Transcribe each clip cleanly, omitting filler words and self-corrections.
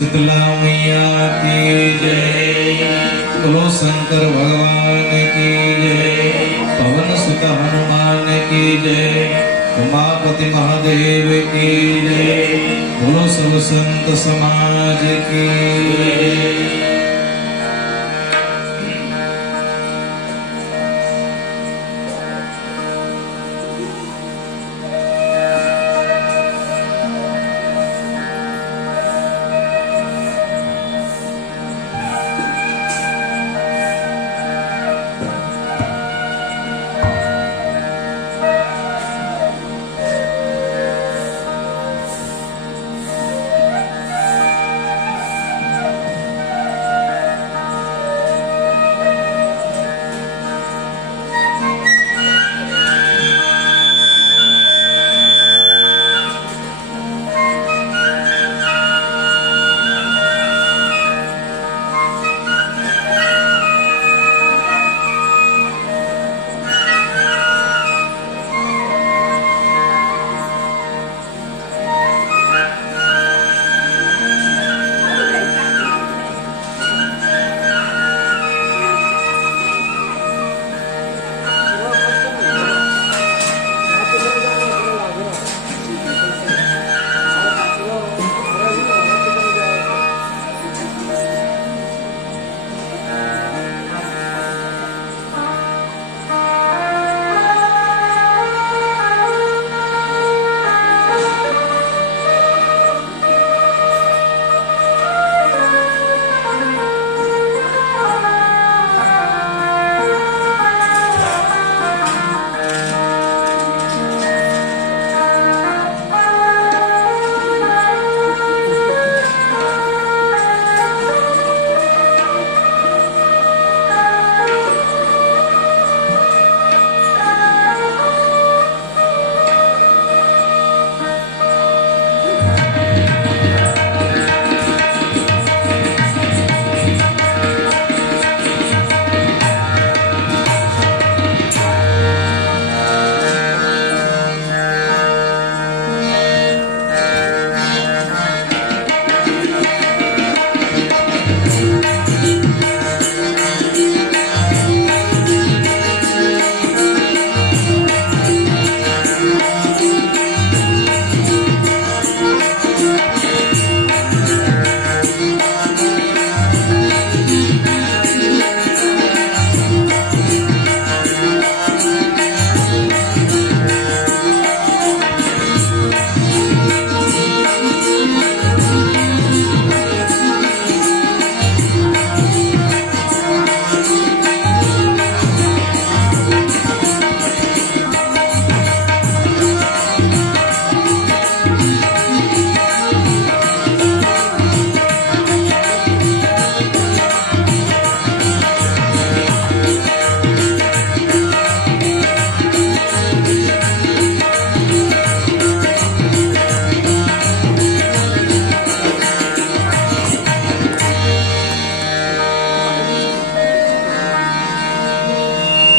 शीतला मैया की जय। बोलो शंकर भगवान की जय। पवन सुत हनुमान की जय। उमापति महादेव की जय। बोलो सब संत समाज की जय।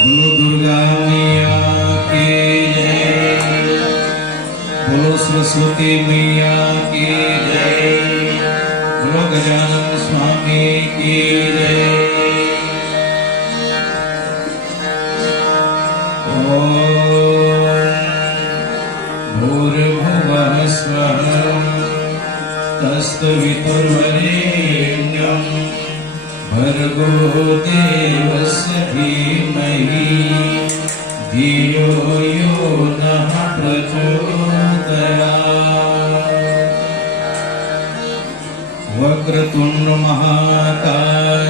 बोलो दुर्गा मैया की जय। बोलो सरस्वती मैया की जय। बोलो गजानन स्वामी की जय। ओम भूर्भुवः स्वः तत्सवितुर्वरेण्यं भर्गो देवस्य धीमहि धियो यो नः प्रचोदयात्। वक्रतुंड महाकाय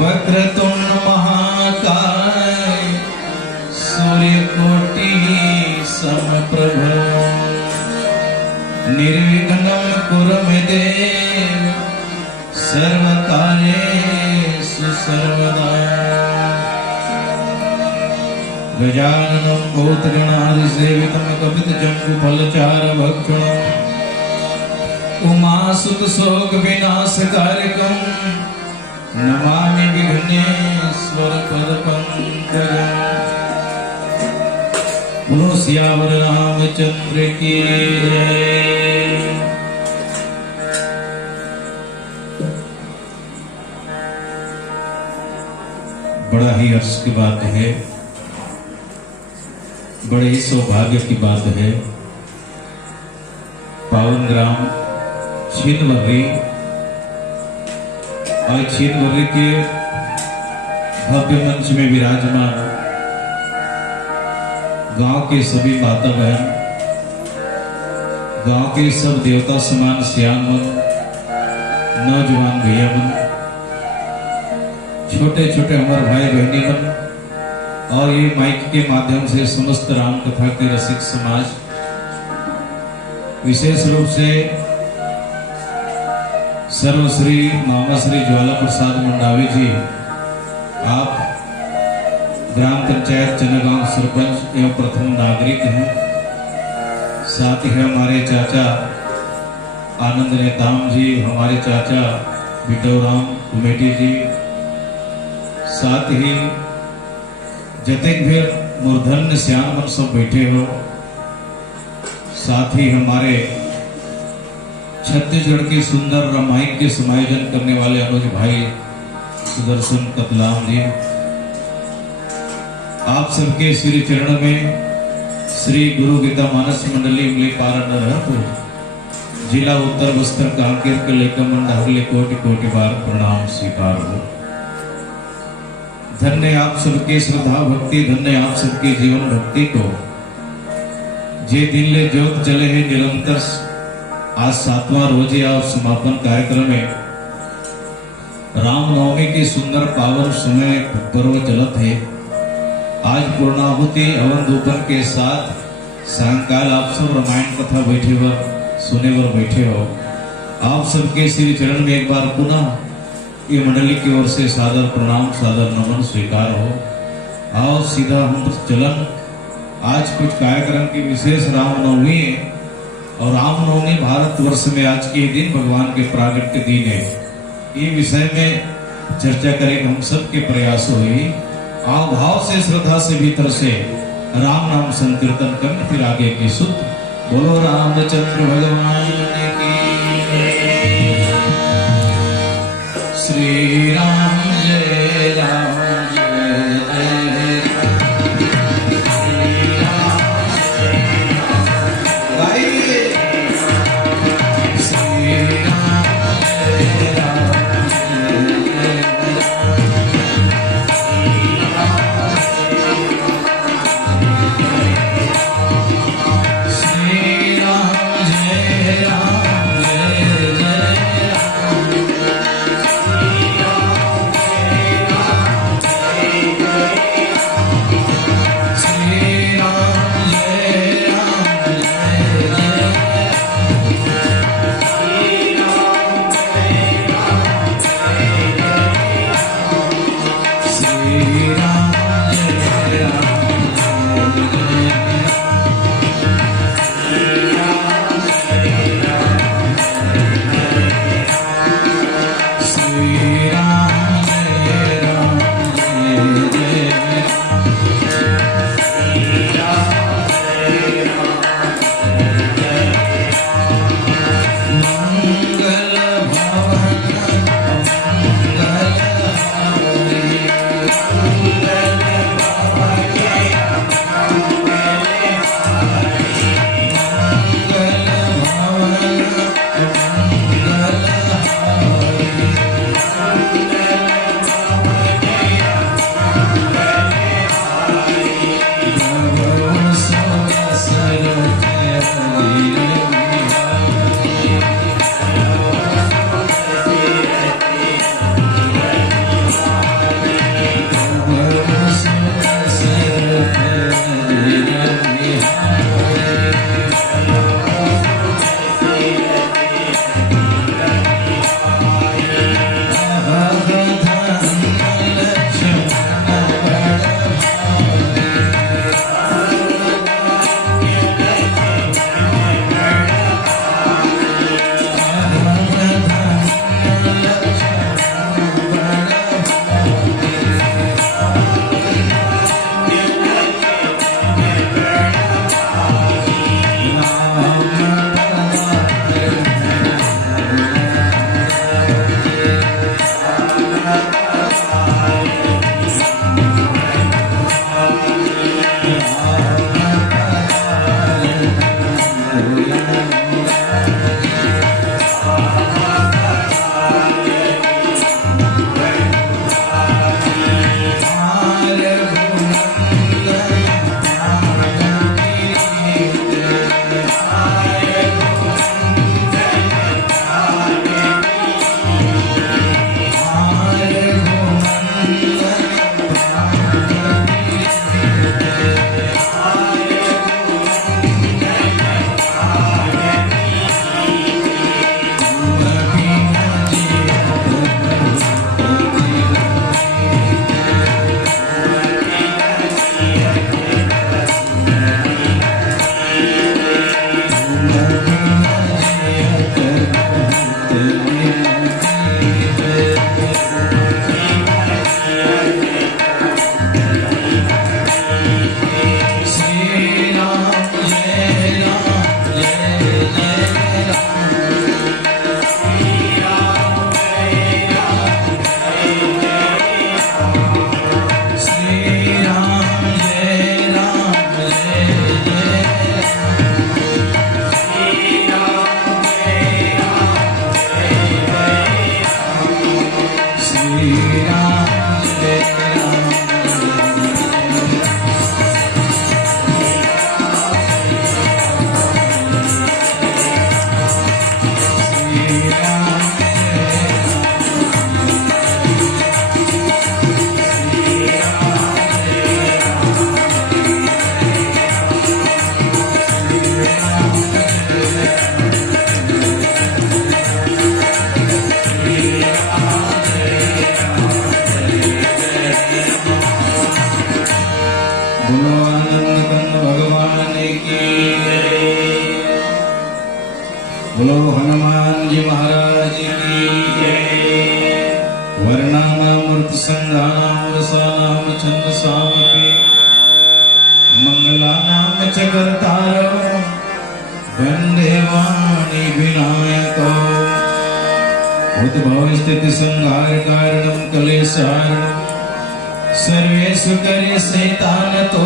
वक्रतुंड महाकाय सूर्यकोटि समप्रभ निर्विघ्नं कुरु मे देव सर्वकार्येषु सर्वदा। गजाननं भूतगणाधिसेवितं कपितजम्बूफलचारुभक्षणं उमासुतशोकविनाशकारकं नमामि विघ्नेश्वरपदपङ्कजम्। बोलो सियावर रामचंद्र की जय। बड़ा ही हर्ष की बात है, बड़े ही सौभाग्य की बात है। पावन ग्राम छीनवर्री और छीनवर्री के भव्य मंच में विराजमान गांव के सभी माता बहन, गांव के सब देवता समान सियान मन, नौजवान भैया मन, छोटे छोटे हमारे भाई बहनी मन और ये माइक के माध्यम से समस्त राम कथा के रसिक समाज, विशेष रूप से सर्वश्री मामा श्री ज्वाला प्रसाद मंडावी जी, आप ग्राम पंचायत चनागांव सरपंच एवं प्रथम नागरिक हैं। साथ ही हमारे चाचा आनंद नेताम जी, हमारे चाचा बिटोराम कमेटी जी, साथ ही जतेक भी मूर्धन्य श्याम मन सब बैठे हो, साथ ही हमारे छत्तीसगढ़ के सुंदर रामायण के समायोजन करने वाले अनुज भाई सुदर्शन कतलाम जी, आप सबके श्री चरण में श्री गुरु गीता मानस मंडली उंगली पारा न रहतो जिला उत्तर बस्तर कांकेर के लेकर मंडाहरले कोटि कोटि बार प्रणाम स्वीकार हो। धन्य आप सबके श्रद्धा भक्ति, धन्य आप सबके जीवन भक्ति को जे दिन ले ज्योत जले है निरंतर। आज 7वां रोजे और समापन कार्यक्रम में रामनवमी के सुंदर पावन समय पर्व चलत है। आज पूर्णाहुति हवन धूपन के साथ सायंकाल आप सब रामायण कथा बैठे वर सुने वर बैठे हो। आप सबके श्री चरण में एक बार पुनः ये मंडली की ओर से सादर प्रणाम, सादर नमन स्वीकार हो। आओ सीधा हम चलन। आज कुछ कार्यक्रम की विशेष रामनवमी है और रामनवमी भारतवर्ष में आज के दिन भगवान के प्रागट्य के दिन है। ये विषय में चर्चा करेंगे, हम सब के प्रयास हुई। आओ भाव से श्रद्धा से भीतर से राम नाम संकीर्तन करने, फिर आगे की सुध। बोलो रामचंद्र भगवान की, श्री राम जय राम जय जय श्री राम जय राम। गाइए श्री राम जय राम जय जय राम। हनुमान जी महाराज की जय। वर्णानामृत संगाम रसानाम छंद सामपि मंगलानाम च कर्तारं वंदे वाणी विनायको। उद्भव स्थिति संहार कारणं कलेशारणं सर्वेषु कार्य सैतानतो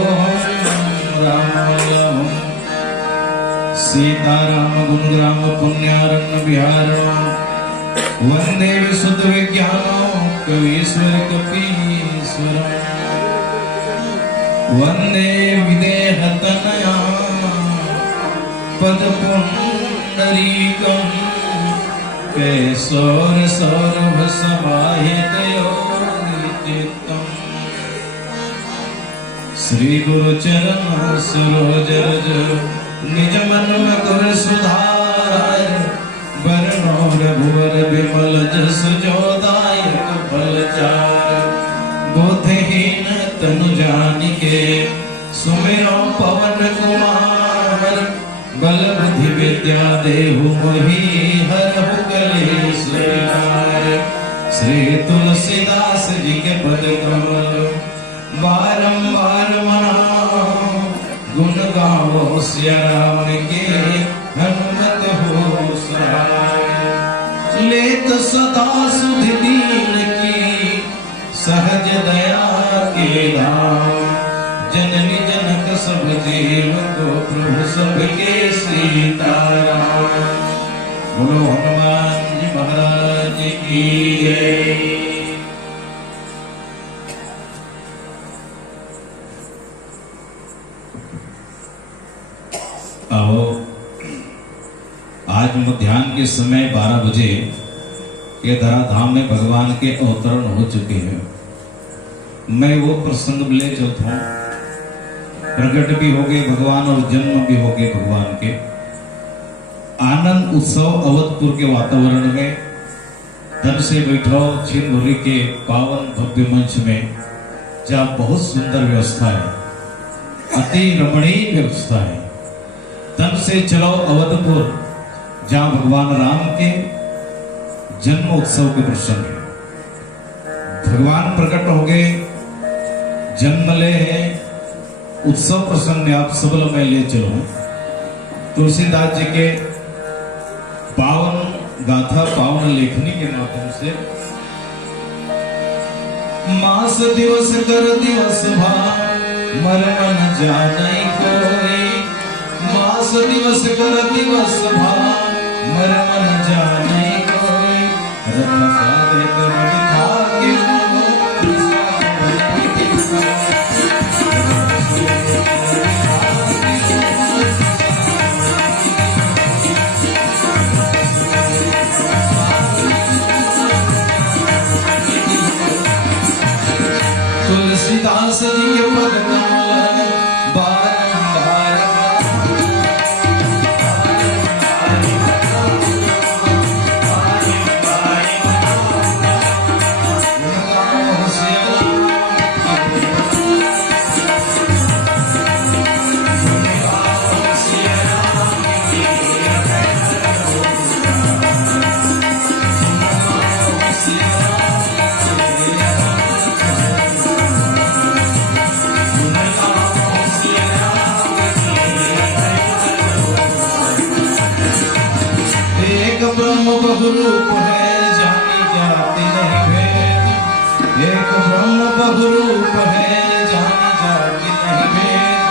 रामवल्लभं सीताराम गुणग्राम पुण्यारण्य विहारणं वंदे विशुद्ध विज्ञानं कवीश्वर कपीश्वरं वंदे विदेहतनया पदपुंडरीकं केशोर सौरभ समाहितयोगिचित्तम् श्री गुरु चरण सरोज रज निज मन मकुर सुधार वरणो रघुवर विमल जस जोदायक फलचार बुद्धिहीन तनु जानिके सुमिरो पवन कुमार बल बुद्धि विद्या देहु मोहि हरहु कलेश विकार। श्री तुलसीदास जी के पद कमल बारंबार मनाओ गुण गाओ सिया राम के हनुमत हो सहाय। लेत सदा सुधि दीन की सहज दया के धाम जननी जनक सब जीव को प्रभु सबके सीताराम। बोलो हनुमान जी महाराज की जय। आओ आज मध्याह्न के समय 12 बजे ये धराधाम में भगवान के अवतरण हो चुके हैं। मैं वो प्रसंग ले चलता हूँ। प्रकट भी हो गए भगवान और जन्म भी हो गए भगवान के। आनंद उत्सव अवधपुर के वातावरण में तन से बैठो छिंदभरी के पावन भव्य मंच में, जहाँ बहुत सुंदर व्यवस्था है, अति रमणीय व्यवस्था है। तन से चलो अवधपुर, जहाँ भगवान राम के जन्म उत्सव के प्रसंग है। भगवान प्रकट हो गए, जन्म ले है, उत्सव प्रसंग में आप सबल में ले चलो। तुलसीदास जी के पावन गाथा पावन लेखनी के माध्यम से मास दिवस कर दिवस भाव मर मन जानै कोई। मास दिवस कर दिवस भाव मर मन जानै कोई। रथ साधे कर भाग्य तुलसीदास जी के पद कमल बारंबार बहुरूप है जानी जाती नहीं भेद। एक ब्रह्म बहुरूप है जानी जाती नहीं भेद।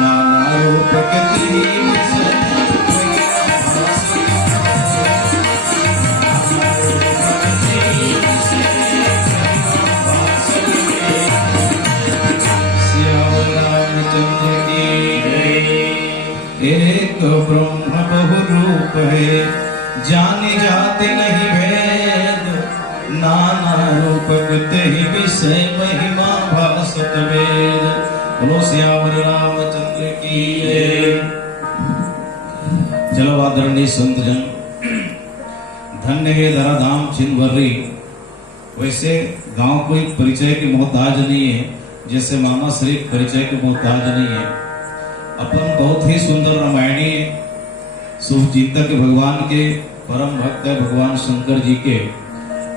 नाना रूप के तीन रामचंद्र की एक ब्रह्म बहुरूप है जानी जाति नहीं भेद। नाना रूप तेहि विषय महिमा भासत वेद। बोलो सियावर रामचंद्र की जय। चलो आदरणीय संतजन, धन्य है धराधाम छिंदभरी। वैसे गांव कोई परिचय की मोहताज नहीं है, जैसे मामा शरीफ परिचय की मोहताज नहीं है। अपन बहुत ही सुंदर रामायणी शुभ चिंतक भगवान के परम भक्त है भगवान शंकर जी के,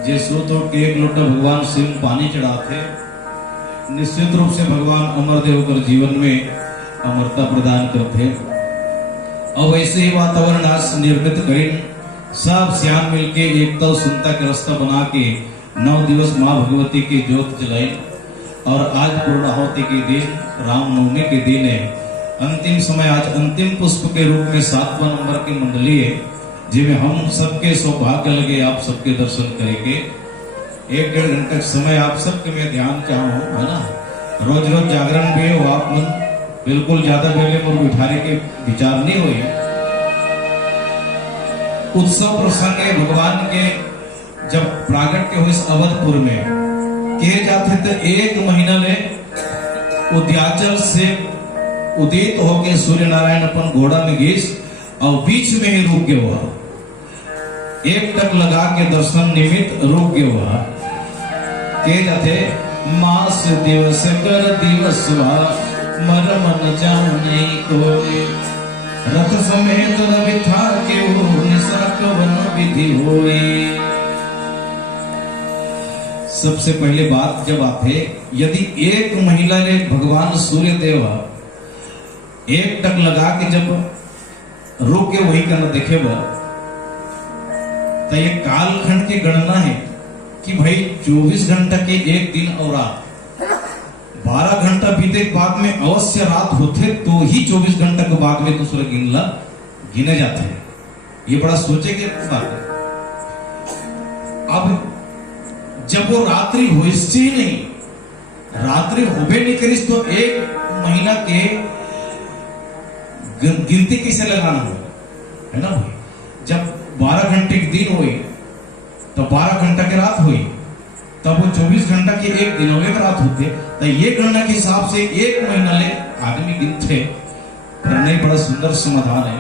जे सो तो एक लोटा भगवान शिव पानी चढ़ाते, निश्चित रूप से भगवान अमरदेव कर जीवन में अमरता प्रदान करते। और वैसे ही वातावरण आज निर्मित करें सब श्याम मिलके एक तो सुनता के रास्ता बना के 9 दिवस माँ भगवती की ज्योत जलाई। और आज पूर्णाहुति के दिन रामनवमी के दिन है, अंतिम समय आज अंतिम पुष्प के रूप में 7वां नंबर की मंडली है, जिसमें हम सबके सौभाग्य लगे आप सबके दर्शन करेंगे। 1-1.5 घंटे समय आप सबके मैं ध्यान चाहूँ, है ना। रोज रोज जागरण भी हो, आप मन बिल्कुल ज्यादा बेले और बिठाने के विचार नहीं हुए। उत्सव प्रसंग है भगवान के जब प्रागट के हुए इस अवधपुर में के जाते थे, 1 महीना ले उद्याचल से उदित होके सूर्य नारायण अपन घोड़ा में घिस और बीच में ही रुक गया हुआ, एक टक लगा के दर्शन निमित्त रुक गया हुआ। के जाते मास दिवस कर दिवस मर मन जाने कोई, रथ समेत रवि था के निशा कवन विधि होई। सबसे पहले बात जब आते, यदि एक महिला ने भगवान सूर्य देव एक टक लगा के जब रुक के वही करना देखे तो ये कालखंड की गणना है कि भाई 24 घंटा के एक दिन और रात, 12 घंटा बीते के बाद में अवश्य रात होते तो ही 24 घंटा के बाद में दूसरा गिने जाते हैं। ये बड़ा सोचे के बात है। अब जब वो रात्रि हो ही नहीं, रात्रि होबे नहीं करिस तो एक महीना के गिनती किसे लगाना हो, है ना भाई। जब 12 घंटे के दिन हुई तो 12 घंटा की रात हुई, तब वो 24 घंटा की एक दिन एक रात होते, तो ये गणना के हिसाब से 1 महीना ले आदमी गिनते। पर नहीं, बड़ा सुंदर समाधान है।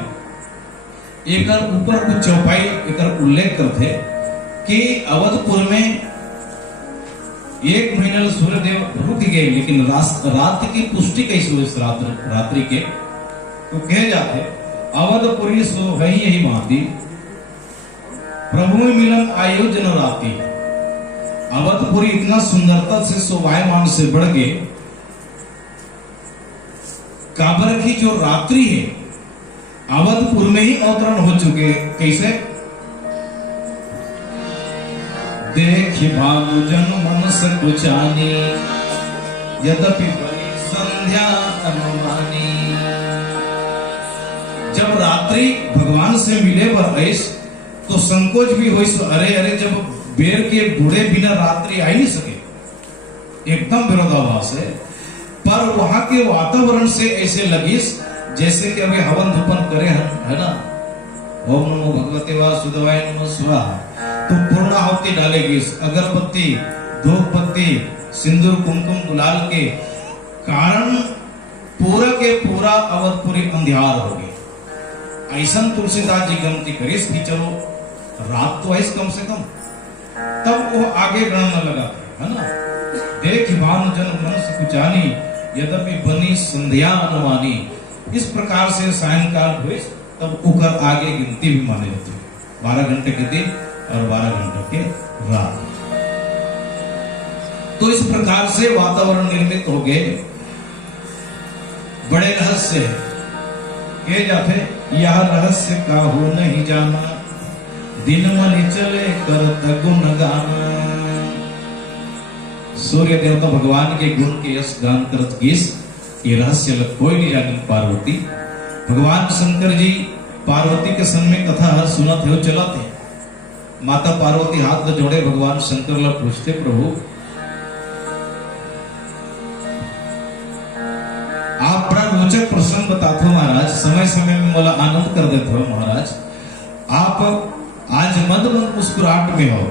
एक ऊपर कुछ चौपाई एक उल्लेख करते कि अवधपुर में 1 महीना सूर्यदेव रुक गए, लेकिन रात की पुष्टि कैसे हुई इस रात्रि के, तो कहे जाते अवधपुरी सो है यही भांति, प्रभु मिलन आयोजन राति। अवधपुरी इतना सुंदरता से शोभायमान से बढ़ गए, काबर की जो रात्रि है अवधपुर में ही अवतरण हो चुके। कैसे? देखि भानु जन मन से कुचानी, यद्यपि बनी संध्या अनुमानी। जब रात्रि भगवान से मिले पर ऐस तो संकोच भी हो, अरे अरे जब बेर के बूढ़े बिना रात्रि आ ही नहीं सके, एकदम विरोधाभास है। पर वहां के वातावरण से ऐसे लगिस जैसे कि अभी हवन धूपन करे है ना, ओम नमो भगवते वासुदेवाय नमः स्वाहा, तो पूर्णाहुति डालेगी। अगरबत्ती, धूपबत्ती, सिंदूर, कुमकुम, गुलाल के कारण पूरा के पूरा अवधपुरी अंधियार हो गई। ऐसा तुलसीदास जी गमती करिस कि चलो रात तो ऐस कम से कम, तब वो आगे गणना लगाते है ना। देख भानु जन मन से कुचानी, यद्यपि बनी संध्या अनुमानी। इस प्रकार से सायंकाल हुए तब उकर आगे गिनती भी माने जाती है, 12 घंटे के दिन और 12 घंटे के रात। तो इस प्रकार से वातावरण निर्मित हो गए। बड़े रहस्य कहे जाते, यह रहस्य काहू नहीं जाना, दिन मन चले करत गुण गाना। सूर्य देवता भगवान के गुण के यश गान करत गीस, ये रहस्य अलग कोई नहीं जानी। पार्वती भगवान शंकर जी पार्वती के सन में कथा हर सुनत हो चलाते। माता पार्वती हाथ जोड़े भगवान शंकर ला पूछते, प्रभु आप बड़ा रोचक प्रसंग बताते हो महाराज, समय समय में मला आनंद कर देते हो महाराज। आप आज मंद मंद मुस्कुराहट में हो,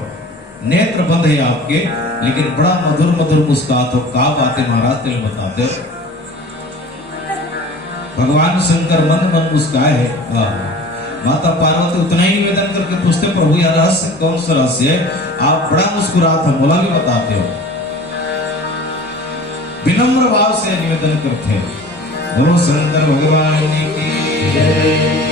नेत्र बंद है आपके, लेकिन बड़ा मधुर मधुर मुस्कुराहट हो। का बात है महाराज, तेल बताते हो। भगवान शंकर मंद मंद मुस्काए है। माता पार्वती उतना ही निवेदन करके पूछते, प्रभु यह रहस्य कौन सा रहस्य है, आप बड़ा मुस्कुराते हो, मोला भी बताते हो। विनम्र भाव से निवेदन करते हैं, बोलो शंकर भगवान की जय।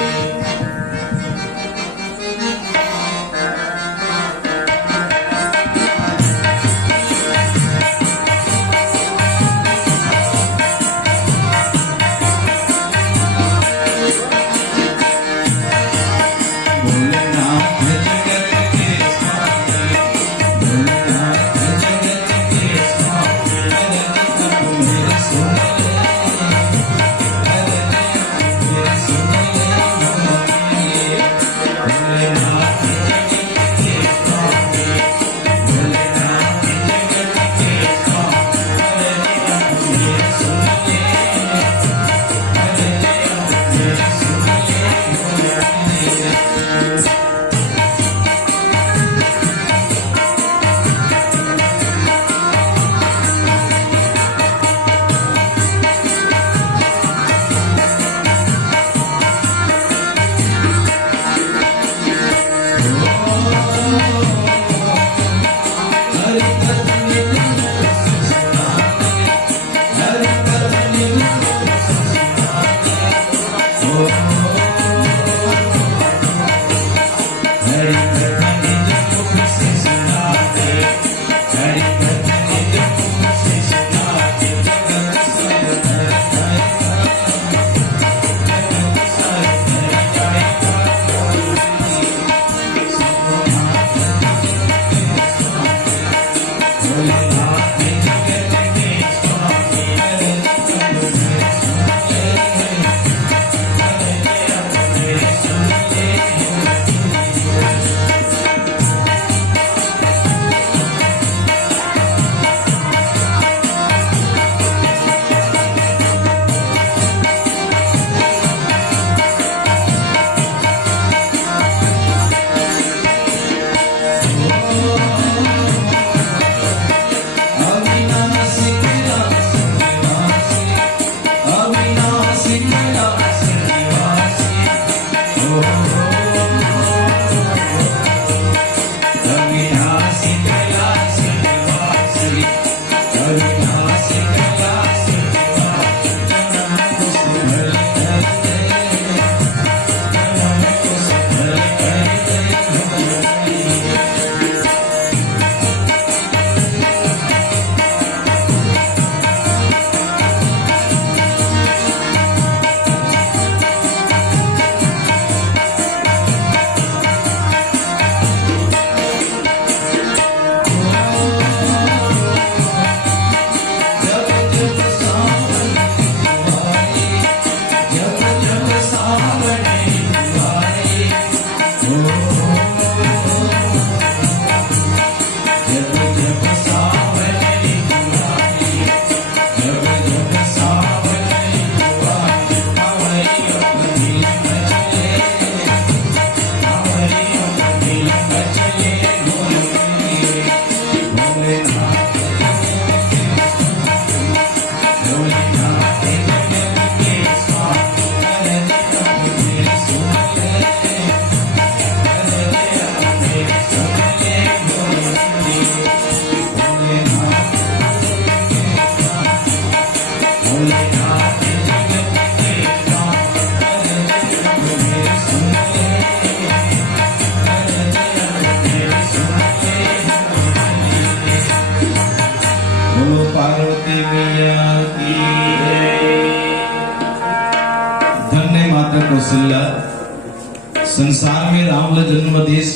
संसार में राम जन्म देश,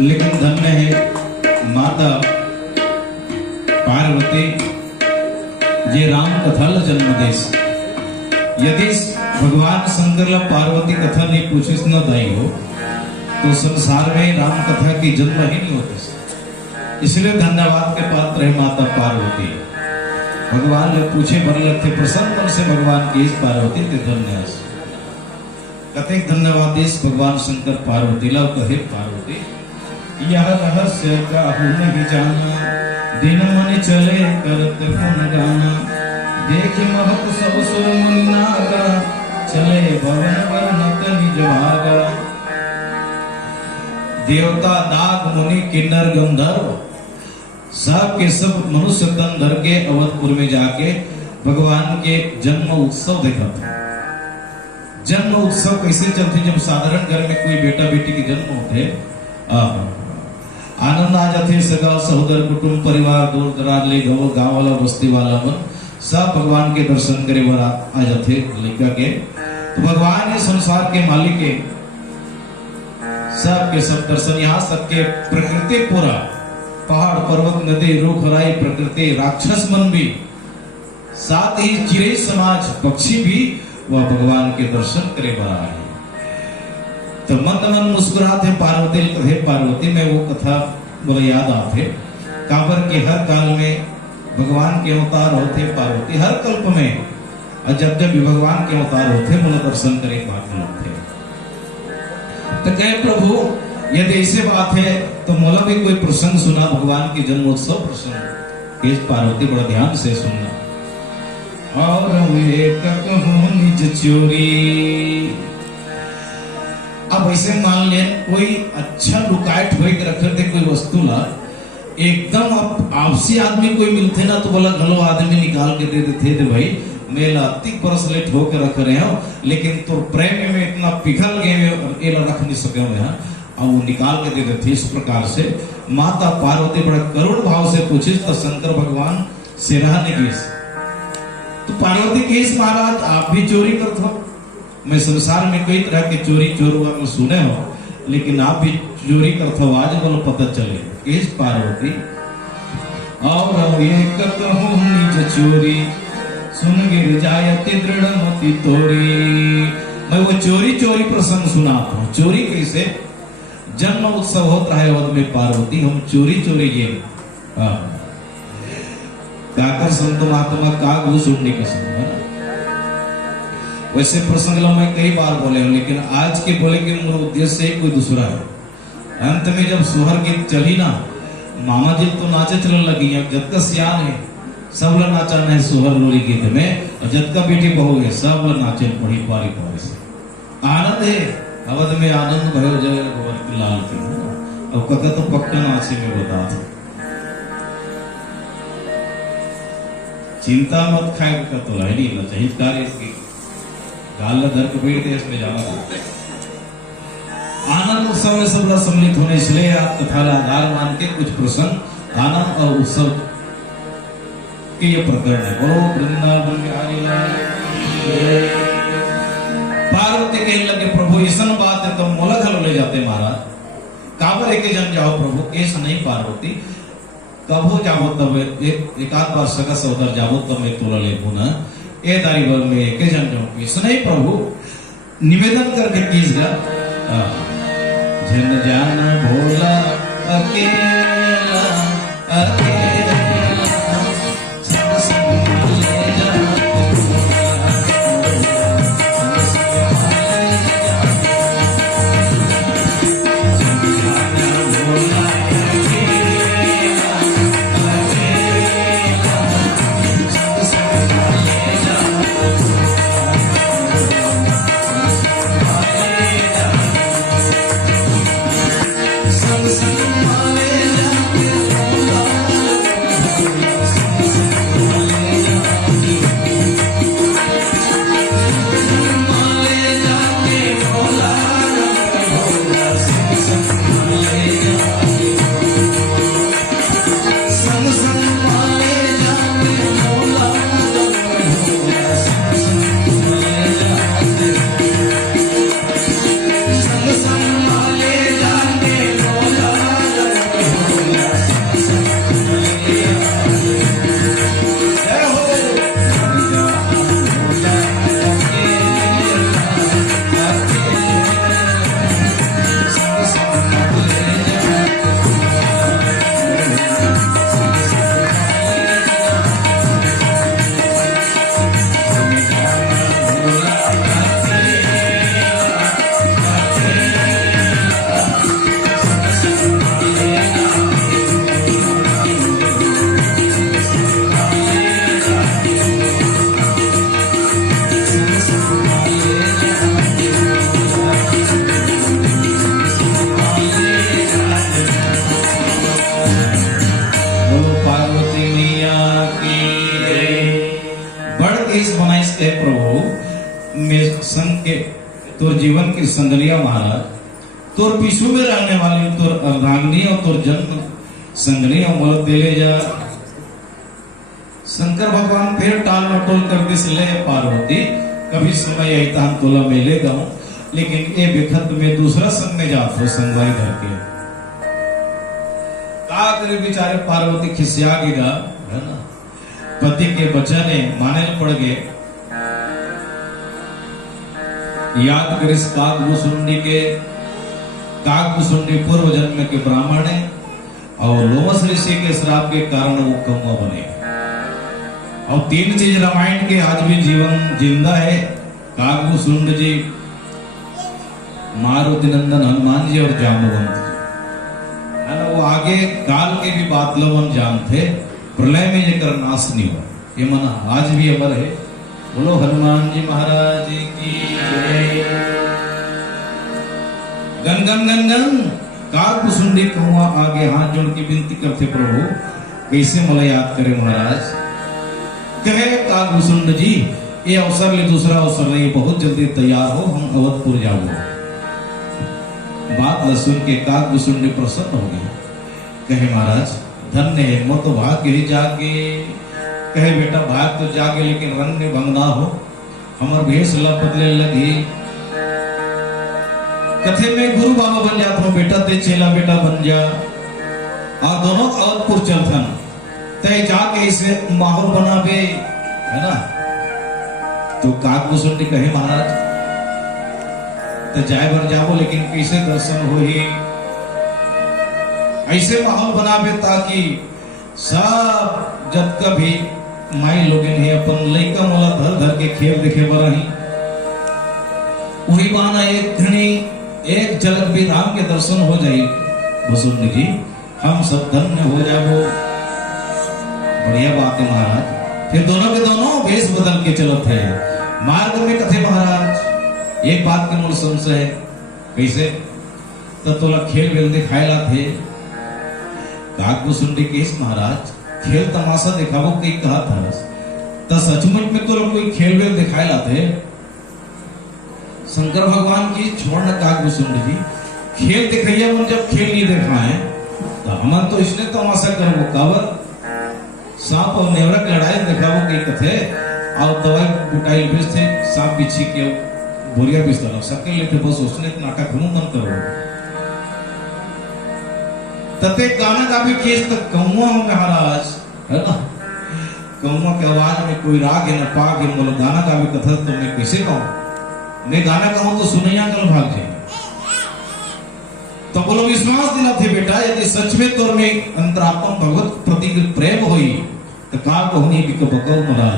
लेकिन धन्य है माता पार्वती ये राम कथा जन्म देश। यदि भगवान शंकर पार्वती कथा नहीं पूछे न दाई हो तो संसार में राम कथा की जन्म ही नहीं होती। इसलिए धन्यवाद के पात्र है माता पार्वती। भगवान ने पूछे बरलक थे प्रसन्न मन से भगवान की इस पार्वती के धन्य कथिक धन्यवाद इस भगवान शंकर पार्वती लव कहे पार्वती यह रहस्य काहू नहीं जाना, दिन मन चले करत गुण गाना, देखि महत सब सुर मुनि नागा, चले भवन वर्णत निज भागा। देवता नाग मुनि किन्नर गंधर्व सब के सब मनुष्य तन धर के अवधपुर में जाके भगवान के जन्म उत्सव देखा था। जन्म उत्सव कैसे चलते? जब साधारण घर में कोई बेटा बेटी के जन्म होते आनंद आ जाते, सगा सहोदर कुटुंब परिवार दूर दराज ले गांव वाला बस्ती वाला मन सब भगवान के दर्शन करे वर आ जाते लड़का के। तो भगवान ये संसार के मालिक के सब दर्शन यहाँ सबके प्रकृति पूरा पहाड़ पर्वत नदी रुख राई प्रकृति राक्षस मन भी साथ ही चिड़ै समाज पक्षी भी वह भगवान के दर्शन करे बना है। तो मन मुस्कुराते पार्वती कहे पार्वती में वो कथा बोले याद आते काबर के हर काल में भगवान के अवतार होते पार्वती हर कल्प में, और जब जब भी भगवान के अवतार होते बोले दर्शन करे बात होते। तो कहे प्रभु यदि ऐसे बात है तो मोला भी कोई प्रसंग सुना भगवान की जन्मोत्सव प्रसंग। इस पार्वती बड़ा ध्यान से सुनना। और वे कहूं निज चोरी आप ऐसे मान लें कोई अच्छा लुकायट हो के रखे थे कोई वस्तु ला, एकदम आप आपसी आदमी कोई मिलते ना तो बोला घलो आदमी निकाल के दे देते थे भाई मेला अति परस लेट होकर रख रहे हो, लेकिन तो प्रेम में इतना पिघल गए ये रख नहीं सके यहाँ और वो निकाल के दे देते। इस प्रकार से माता पार्वती बड़ा करुण भाव से पूछी तो शंकर भगवान सिरहा ने केस, तो पार्वती केस महाराज आप भी चोरी करते हो, मैं संसार में कई तरह के चोरी चोर में सुने हो, लेकिन आप भी चोरी करते हो, आज बोलो पता चले केस पार्वती और ये कहूँ निज चोरी सुन गिर जायते दृढ़ मति तोरी। मैं वो चोरी चोरी प्रसंग सुनाता हूँ। चोरी कैसे जन्म उत्सव होता है अवध में पार्वती, हम चोरी चोरी ये काकर संत महात्मा का घूस उड़ने का संग है ना। वैसे प्रसंग लो मैं कई बार बोले हूँ, लेकिन आज के बोले के मूल उद्देश्य से कोई दूसरा है। अंत में जब सोहर गीत चली ना, मामा जी तो नाचे चलने लगी, अब जब का सियान है सब लोग नाचना है सोहर लोरी गीत में, और जब का बेटी बहू है सब लोग नाचे पड़ी पारी पारी से आनंद है। अवध में आनंद भयो जय भगवती लाल की, अब कथा तो पक्का नाचे में बता था। चिंता मत खाए का तो लाइनी ना चाहिए कार्य इसकी गाल धर के बैठ के इसमें जाना। आनंद उत्सव में सब लोग सम्मिलित होने, इसलिए आप कथा आधार मान के कुछ प्रसंग आनंद और उत्सव के ये प्रकरण है। बोलो वृंदावन बिहारी लाल की। पार्वती कहने लगे प्रभु ऐसा बात है तो मोला घर ले जाते महाराज, काबर लेके जन जाओ प्रभु, ऐसा नहीं पार्वती कबो जाओ तब एक आध बार सगा सौदर जाओ तब मैं तोला ले ना ए दारी बार में एक जन जाऊं, ऐसा नहीं प्रभु निवेदन करके कीज गा जन जान भोला अकेला अकेला तोर जीवन की संगलिया महाराज, तोर पीछू में रहने वाली तोर अर्धांगिनी और तोर जन्म संगनी और मोल दिले जा। शंकर भगवान फिर टाल मटोल कर दिस ले पार्वती कभी समय ऐता हम तोला मेले गाऊं, लेकिन ये बेखत में दूसरा संग में जात हो संगवाई धर के का करे बेचारे पार्वती खिसिया गिरा है ना, पति के बचने माने पड़ गए। याद करिस काकभूषुंडी के काकभूषुंडी पूर्व जन्म के ब्राह्मण है और लोमस ऋषि के श्राप के कारण वो कौवा बने। और तीन चीज रामायण के आज भी जीवन जिंदा है, काकभूषुंड जी, मारुति नंदन हनुमान जी और जाम्बवंत जी है ना। वो आगे काल के भी बात लोगन जानते, प्रलय में ये कर नाश नहीं हुआ, ये मना आज भी अमर है। बोलो हनुमान जी महाराज की जय। गन गन गन गन काकभूषुंडी कौआ आगे हाथ जोड़ के विनती करते प्रभु कैसे मला याद करे महाराज। कहे काकभूषुंड जी ये अवसर ले दूसरा अवसर नहीं, बहुत जल्दी तैयार हो, हम अवधपुर जाओ। बात सुन के काकभूषुंडी प्रसन्न हो गए। कहे महाराज धन्य है मत भाग्य ही जागे। कहे बेटा भाग तो जागे लेकिन रंग में भंग ना हो, हमार भेष बदले लगी। कथे में गुरु बाबा बन जाता हूँ बेटा, ते चेला बेटा बन जा। और दोनों अवधपुर चलथन तय जाके इसे माहौल बनावे, है ना। तो काकभूषुंडी कहे महाराज तो जाए भर जाओ लेकिन कैसे दर्शन हो ही, ऐसे माहौल बनावे ताकि सब जब कभी माई लोगन है अपन लइका मोला धर धर के खेल देखे बरही। वही बहाना एक घड़ी एक झलक भी राम के दर्शन हो जाए भूषुंडी जी, हम सब धन्य हो जाओ। बढ़िया बात है महाराज। फिर दोनों के दोनों वेश बदल के चलत है। मार्ग में कथे महाराज एक बात के मूल संशय है, कैसे तो तोला खेल वेल दिखाएला थे। काकभूषुंडी केस महाराज खेल तमाशा दिखावो कई कहा था, तो सचमुच में तोला कोई खेल वेल दिखाएला थे। शंकर भगवान की छोड़ना काकभूषुंडी जी खेल दिखाइया मन जब खेल नहीं दिखाए तो हम तो इसने तमाशा करबो कावर सांप और नेवरा की लड़ाई दिखावो कई कथे और दवाई बुटाई बेचते सांप बिच्छी के बोरिया बिस्तर सके लेते बस उसने नाटक घूम मन करो। तते गाना का भी केस तक कौआ हूं महाराज, है ना। कौआ के आवाज में कोई राग है न पाग है, बोलो गाना का भी कथा तो मैं कैसे कहूं। मैं गाना कहूं तो सुनैया कल भाग जाए। तो बोलो विश्वास दिला थे बेटा, यदि सच में तोर में अंतरात्मा भगवत प्रति प्रेम हुई तो का कहनी भी बकौ मला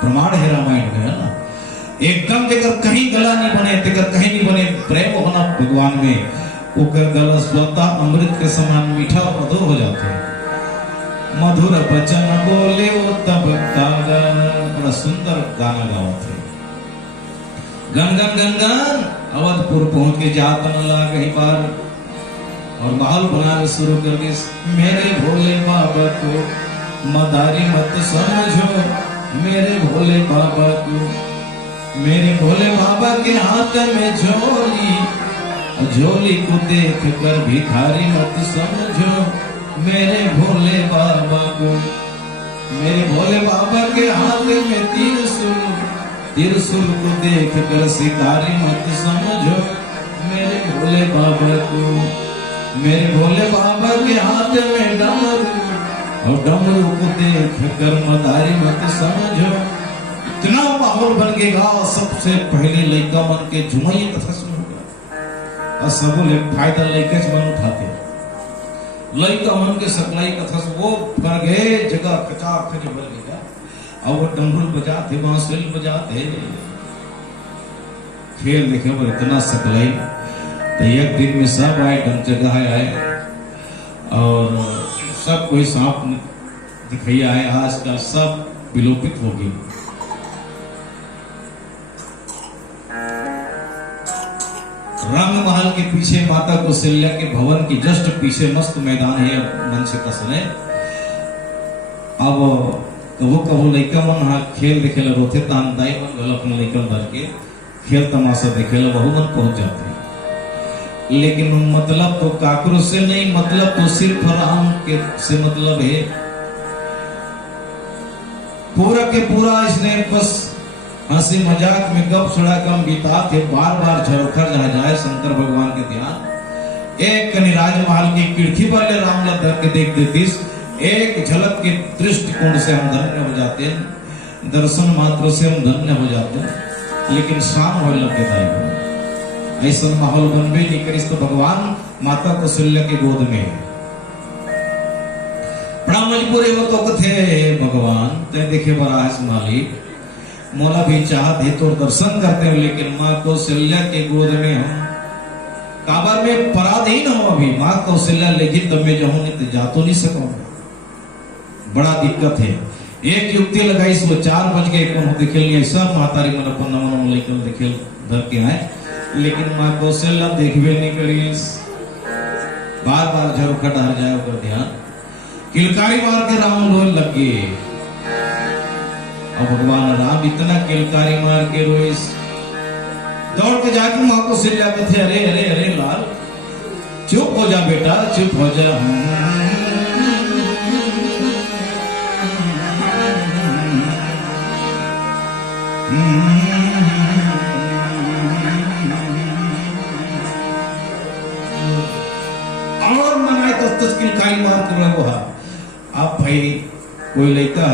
प्रमाण है रामायण में, है ना। एकदम देकर कहीं गला नहीं बने, देकर कहीं नहीं बने, प्रेम होना भगवान में ओकर गला स्वतः अमृत के समान मीठा और मधुर हो जाते हैं। मधुर वचन बोले वो तब गागा, बड़ा सुंदर गाना गाते। गन गन गन गन अवधपुर पहुंच के जाता न ला कहीं पार और माहौल बनाने शुरू कर दी। मेरे भोले बाबा को मदारी मत समझो, मेरे भोले बाबा को, मेरे भोले बाबा के हाथ में झोली, झोली को देख कर भिखारी मत समझो, मेरे भोले बाबा को, मेरे भोले बाबा के हाथ में त्रिशूल, त्रिशूल को देख कर शिकारी मत समझो, मेरे भोले बाबा को, मेरे भोले बाबा के हाथ में डमरू और डमरू को देख कर मदारी मत समझो। इतना माहौल बन गया, सबसे पहले लड़का मन के झुमई कथा सुन और सब लोग फायदा लेके मन उठाते। लड़का मन के सकलाई कथा से वो कर गए जगह कचा खच भर गया और वो डमरू बजाते बांसुरी बजाते खेल देखे वो इतना सकलाई। तो एक दिन में सब आए ढंग जगह आए और सब कोई सांप दिखाइया है। आजकल सब विलोपित हो गई। रंग महल के पीछे माता कौशल्या के भवन की जस्ट पीछे मस्त मैदान है मंच कसने। अब कबो लड़का मन खेल देखे रोते तान दाई मन गल अपना लड़का भर के खेल तमाशा देखे बहु मन पहुंच जाते। लेकिन मतलब तो काकरो से नहीं, मतलब तो सिर्फ राम के से मतलब है। पूरा के पूरा इसने बस हंसी मजाक में गप छुड़ा कम बीता थे। बार बार झरोखर जहाँ जाए शंकर भगवान के ध्यान। एक कनी राजमहल की खिड़की पर ले राम लग के देख देती। एक झलक के दृष्टिकोण से हम धन्य हो जाते हैं, दर्शन मात्र से हम धन्य हो जाते हैं। लेकिन शाम हो लग गया ऐसा माहौल बनबे नहीं करिस तो भगवान माता कौशल्या के गोद में बड़ा मजबूरी हो तो कथे भगवान ते देखे बड़ा है मालिक मोला भी चाहत है तो दर्शन करते हैं। लेकिन माँ कौशल्या के गोद में हम काबर में पराधीन हो। अभी माँ कौशल्या लेकिन तब में जाऊं नहीं तो जा तो नहीं सकूं। बड़ा दिक्कत है। एक युक्ति लगाई सो 4 बज गए कौन देखे लिए सब मातारी मन अपन नमन लेकर देखे धर के आए। लेकिन माँ कौशल्या देखबे नहीं करीस, बार बार झरोखट हर जाए ओकर ध्यान, किलकारी मार के राम रोए लगे। और भगवान राम इतना किलकारी मार के रोइस, दौड़ के जाके माँ कौशल्या कहते अरे अरे अरे लाल चुप हो जा बेटा, चुप हो जा। और मनाए तो किलकारी मार कर रहा आप भाई कोई लड़का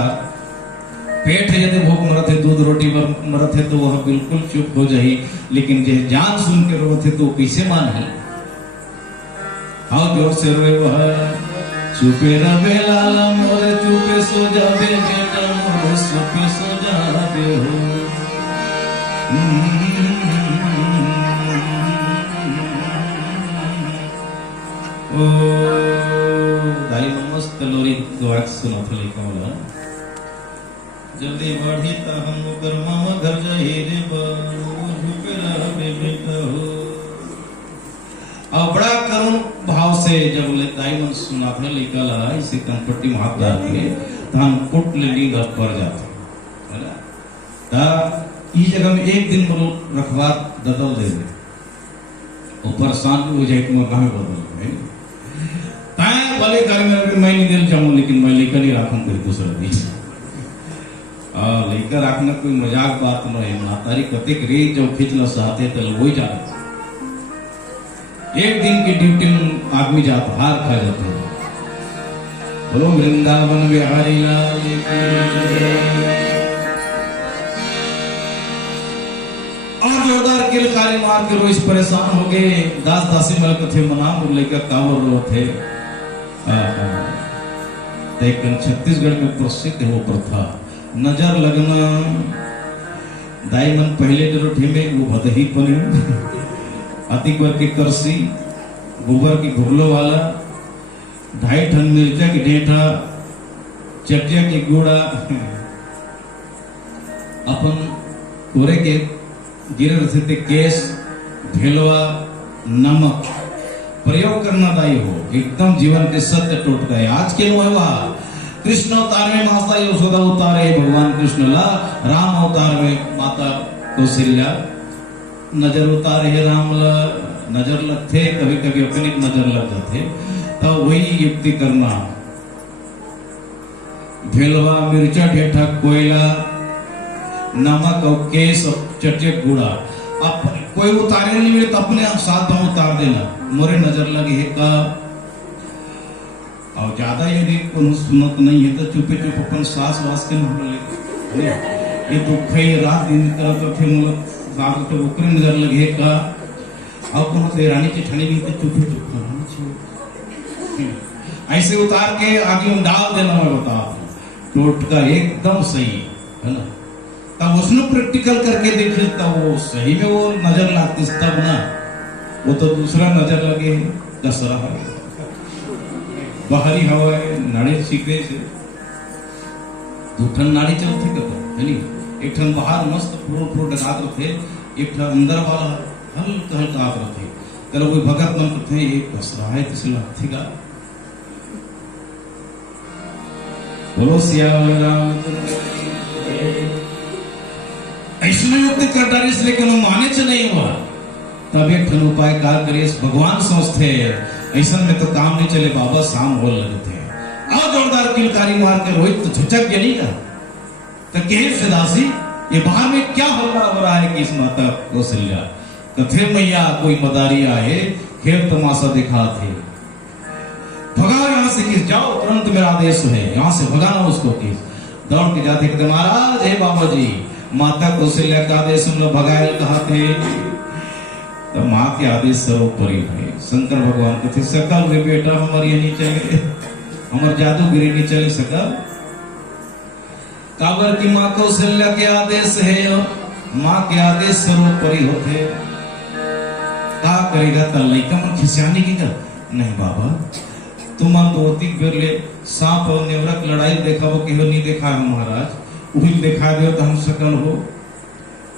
पेट है यदि भूख मरत है, दूध रोटी मरत है तो वह बिल्कुल चुप हो जाए, लेकिन जे जान सुन के रोते तो कैसे माने। हाँ जोर से रोए वह चुपे रवे लाला मोरे, चुपे सो जावे बेटा मोरे, चुपे सो जावे हो। ओ दाई मस्त लोरी दुआक सुनो थली कमला, जल्दी बढ़ी ता हम कर मामा घर जाए रे बाबू, चुपे रवे बेटा हो। और बड़ा करुण भाव से जब ले दाई मन सुना था निकल इसे कनपट्टी हाथ डाल के धान कुट ले ली घर पर जाते है ना। ता ई जगह में एक दिन बोलो रखवार ददल दे दे ऊपर शांत हो जाए तुम कहां बदल है ताए भले घर में भी मैं नहीं दिल जाऊं, लेकिन मैं लेकर ही रखूं कोई दूसरा दिन। लेकर रखना कोई मजाक बात नहीं है। मातारी कते रे जो खिचला सहते तल वही जा, एक दिन की ड्यूटी में आदमी जाता हार खा जाते हैं। बोलो वृंदावन बिहारी लाल की। और जोरदार किलकारी मार के रोइस परेशान हो गए। दास दासी मल कथे मना मुरली का कावर रो थे। लेकिन छत्तीसगढ़ में प्रसिद्ध है वो प्रथा नजर लगना। दाईमन पहले जरूठी में वो भदही पनी अतिक्वर की करसी, गोबर की भुगलो वाला, 2.5 टन मिर्चा की ढेठा, चटिया की गुड़ा, अपन कोरे के गिरे रहे थे केस, भेलवा, नमक प्रयोग करना दाई हो, एकदम जीवन के सत्य टूट गए। आज के हुआ कृष्ण अवतार में माता यशोदा उतारे भगवान कृष्ण ला, राम अवतार में माता कौशल्या नजर उतारे है राम ला, नजर लगते कभी कभी अपने नजर लग जाते, तो वही युक्ति करना। भेलवा, मिर्चा, ढेठा, कोयला, नमक और केस और चटिया गुड़ा, अब कोई उतारे नहीं मिले तो अपने साथ में उतार देना, मोरे नजर लगे है का। और ज्यादा यदि कोनो सुनत नहीं है तो चुपे चुप अपन सास वास के न ले ये तो खई रात दिन करत थे मतलब सास तो ओकरे नजर लगे का। और कोनो से रानी की ठणी भी तो चुपे चुप करना चाहिए, ऐसे उतार के आगे में डाल देना। मैं बता टोटका एकदम सही है ना। तब उसने प्रैक्टिकल करके देखे तब वो सही में वो नजर लगती, तब ना वो तो दूसरा नजर लगे कसरा है बाहरी हवा है नाड़ी सीखने से दूठन नाड़ी चलते कब है नहीं। एक ठन बाहर मस्त फ्रूट फ्रूट डकात थे, एक ठन अंदर वाला हल्का हल्का आप रखे। चलो कोई भगत मन करते हैं एक कसरा है किसी लाठी का। बोलो सियावर रामचंद्र ऐसा युक्ति कर डालिस, लेकिन वो माने च नहीं हुआ। तब एक ठन उपाय कार करिए, भगवान सोचते ऐसा में तो काम नहीं चले बाबा, शाम होल लगते हैं। और जोरदार किलकारी मार के रोहित तो झुझक गया नहीं का तो कहे से दासी ये बाहर में क्या हल्ला हो रहा है कि इस माता कौशल्या कथे मैया कोई मदारी आए खेल तमाशा दिखा थे, भगाओ यहाँ से किस, जाओ तुरंत मेरा आदेश है यहाँ से भगाना उसको किस। दौड़ के जाते कहते महाराज हे बाबा जी माता कौशल्या का आदेश हम लोग भगाए कहा थे। तो माँ के आदेश सर्वोपरि है। शंकर भगवान कहते सकल रे बेटा हमारे ये नहीं चले, हमारे जादूगिरी नहीं चले सकल। काबर की माँ कौशल्या के आदेश है, माँ के आदेश सर्वोपरि होते। क्या करेगा तो लड़का मन खिसियानी की कर नहीं बाबा तुम तो अतिक बेर ले सांप और नेवरक लड़ाई देखा वो केहो नहीं देखा है महाराज, वही देखा दे तो हम सकल हो।